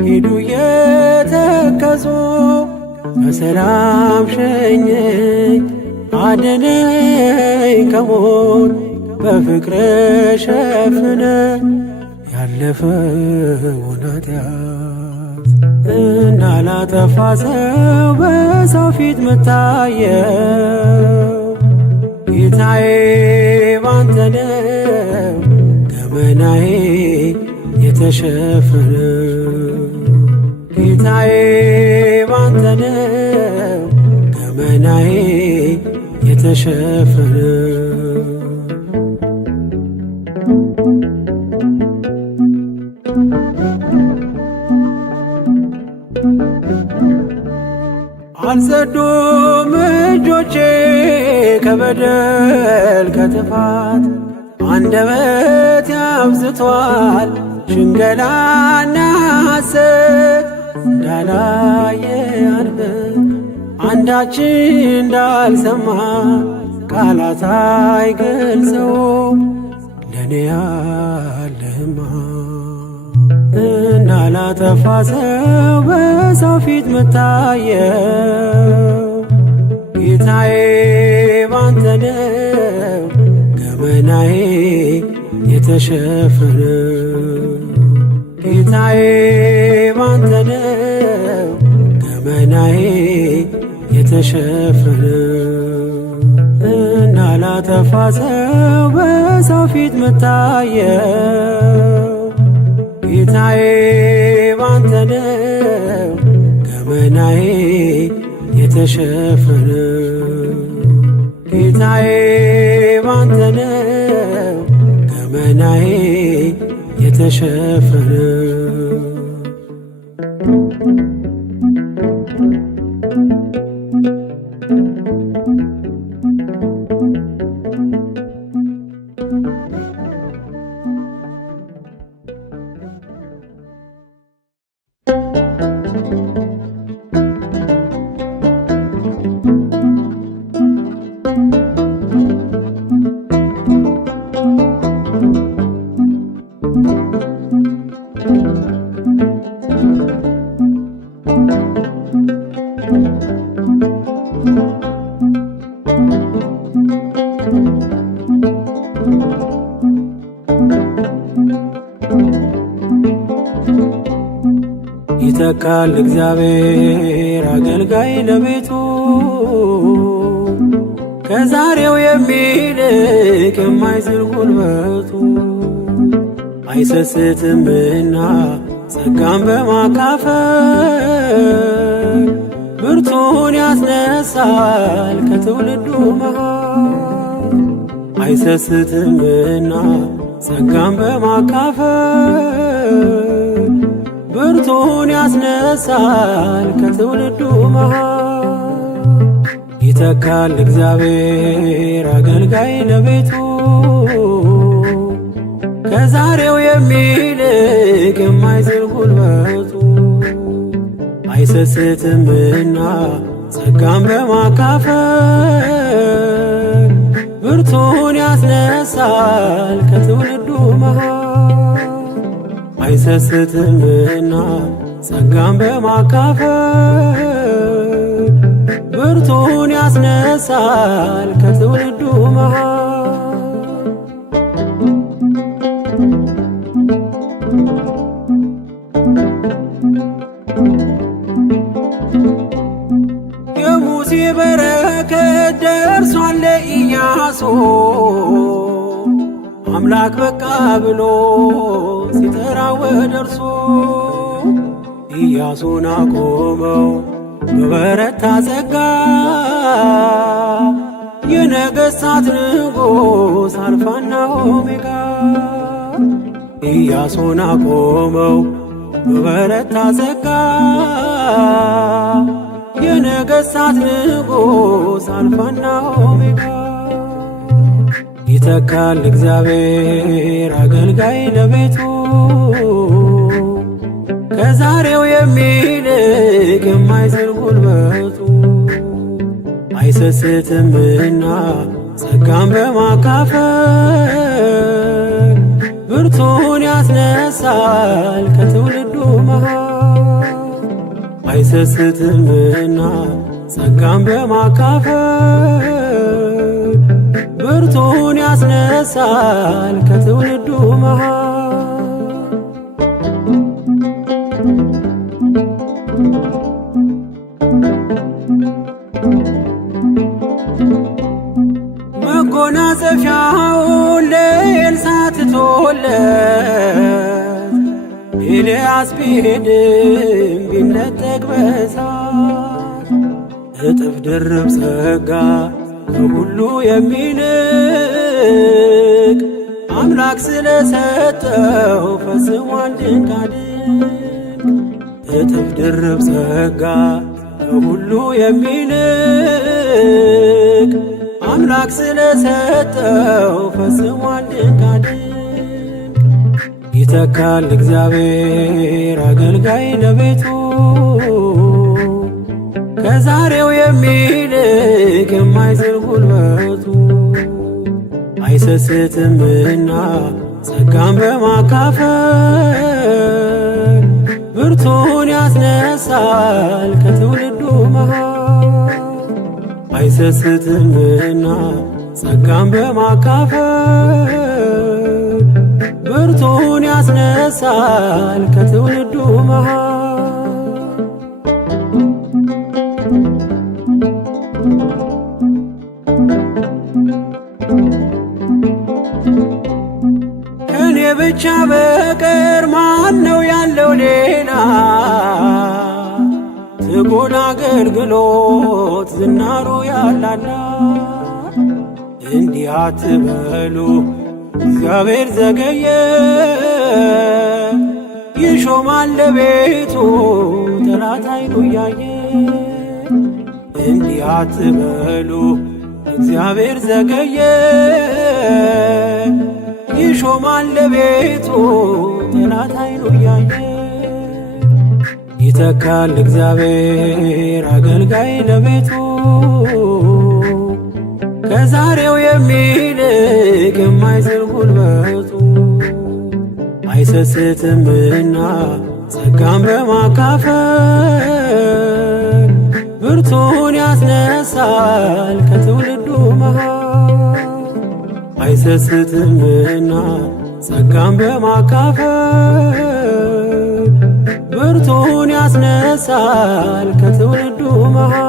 ሄዱ የተከዙ በሰላም ሸኘኝ አድነኝ ከሞት በፍቅር ሸፍነ ያለፈውን ኃጢአት እንዳላጠፋ ሰው በሰው ፊት ምታየው ጌታዬ ባንተ ነው ገመናዬ የተሸፈነው ጌታዬ ባንተ ነው ገመናዬ የተሸፈነው አልጸዱም እጆቼ ከበደል ከጥፋት አንደበት ያብዝቷል ሽንገላና ሐሰት እንዳላየ አንብብ አንዳች እንዳልሰማ ቃላት አይገልጸውም ለኔ ያለህማ እንዳላጠፋ ሰው በሰው ፊት ምታየው ጌታዬ ባንተ ነው ገመናዬ የተሸፈነው ጌታዬ ባንተ ነው ገመናዬ የተሸፈነው እንዳላጠፋ ሰው በሰው ፊት ምታየው ጌታዬ ባንተ ነው ገመናዬ የተሸፈነው ጌታዬ ባንተ ነው ገመናዬ የተሸፈነው ይተካል እግዚአብሔር አገልጋይ ለቤቱ ከዛሬው የሚልቅ የማይዝል ጉልበቱ አይሰስትምና ጸጋን በማካፈል ብርቱን ያስነሳል ከትውልዱ መሃል አይሰስትምና ጸጋን በማካፈል ብርቱን ያስነሳል ከትውልዱ መሃል ይተካል እግዚአብሔር አገልጋይ ለቤቱ ከዛሬው የሚልቅ የማይዝል ጉልበቱ አይሰስትምና ጸጋን በማካፈል ብርቱን ያስነሳል ከትውልዱ መሃል አይሰስትምና ጸጋን በማካፈል ብርቱን ያስነሳል ከትውልዱ መሃል የሙሴ በረከት ደርሷል ለኢያሱ አምላክ በቃ ብሎ ሲጠራው ወደ እርሱ ኢያሱን አቆመው በበረታ ጸጋ የነገሥታት ንጉሥ አልፋና ኦሜጋ ኢያሱን አቆመው በበረታ ጸጋ የነገሥታት ንጉሥ አልፋና ኦሜጋ ይተካል እግዚአብሔር አገልጋይ ለቤቱ ከዛሬው የሚልቅ የማይዝል ጉልበቱ አይሰስትምና ጸጋን በማካፈል ብርቱን ያስነሳል ከትውልዱ መሃል አይሰስትምና ጸጋን በማካፈል ብርቱን ያስነሳል ከትውልዱ መሃል መጎናጸፊያውን ለኤልሳዕ ትቶለት ኤልያስ ቢሄድም ቢነጠቅ በእሳት እጥፍ ድርብ ጸጋ ከሁሉ የሚልቅ አምላክ ስለሰጠው ፈጽሟል ድንቃድንቅ። እጥፍ ድርብ ጸጋ ከሁሉ የሚልቅ አምላክ ስለሰጠው ፈጽሟል ድንቃድንቅ። ይተካል እግዚአብሔር አገልጋይ ለቤቱ ከዛሬው የሚልቅ የማይዝል ጉልበቱ። አይሰስትምና ጸጋን በማካፈል ብርቱን ያስነሳል ከትውልዱ መሃል። አይሰስትምና ጸጋን በማካፈል ብርቱን ያስነሳል ከትውልዱ መሃል። ከኔ ብቻ በቀር ማን ነው ያለው ሌላ? ትጉን አገልግሎት ዝናሩ ያላላ። እንዲህ አትበሉ እግዚአብሔር ዘገየ፣ ይሾማል ለቤቱ ጠላት ዓይኑ እያየ። እንዲህ አትበሉ እግዚአብሔር ዘገየ፣ ይሾማል ለቤቱ ጠላት ዓይኑ እያየ። ይተካል እግዚአብሔር አገልጋይ ለቤቱ ከዛሬው የሚልቅ የማይዝል ጉልበቱ። አይሰስትምና ጸጋን በማካፈል ብርቱን ያስነሳል ከትውልዱ መሃል። አይሰስትምና ጸጋን በማካፈል ብርቱን ያስነሳል ከትውልዱ መሃል።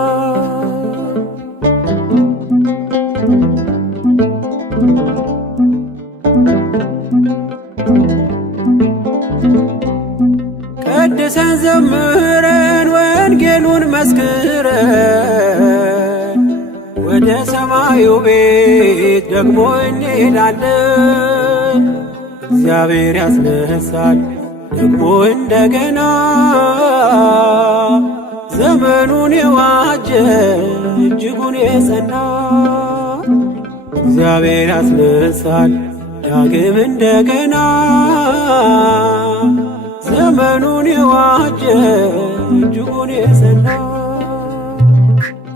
ቀድሰን ዘምረን ወንጌሉን መስክረን ወደ ሰማዩ ቤት ደግሞ እንሄዳለን። እግዚአብሔር ያስነሳል ደግሞ እንደገና ዘመኑን የዋጀ እጅጉን የጸና። እግዚአብሔር ያስነሳል ዳግም እንደገና ዘመኑን የዋጀ እጅጉን የጸና።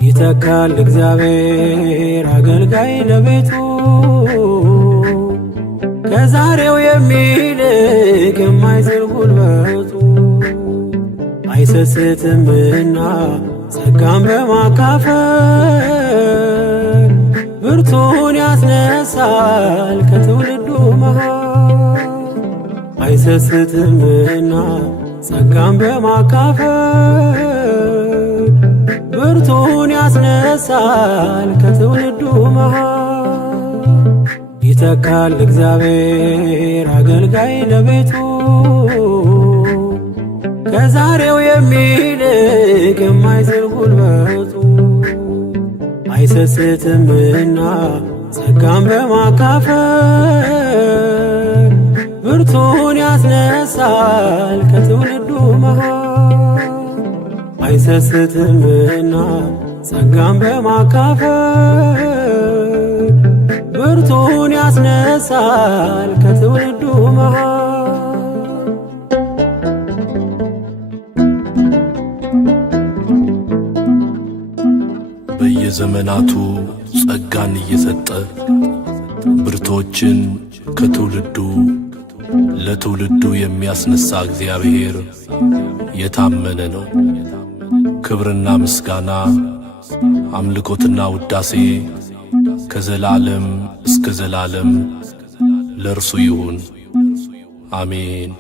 ይተካል እግዚአብሔር አገልጋይ ለቤቱ ከዛሬው የሚልቅ የማይዝል ጉልበቱ። አይሰስትምና ጸጋን በማካፈል ብርቱን ያስነሳል ከትውልዱ መሃል። አይሰስትምና ጸጋን በማካፈል ብርቱን ያስነሳል ከትውልዱ መሃል። ይተካል እግዚአብሔር አገልጋይ ለቤቱ ከዛሬው የሚልቅ የማይዝል ጉልበቱ። አይሰስትምና ጸጋን በማካፈል ብርቱን ያስነሳል ከትውልዱ መሃል። አይሰስትምና ጸጋን በማካፈል ብርቱን ያስነሳል ከትውልዱ መሃል። በየዘመናቱ ጸጋን እየሰጠ ብርቶችን ከትውልዱ ለትውልዱ የሚያስነሳ እግዚአብሔር የታመነ ነው። ክብርና ምስጋና አምልኮትና ውዳሴ ከዘላለም እስከ ዘላለም ለእርሱ ይሁን፣ አሜን።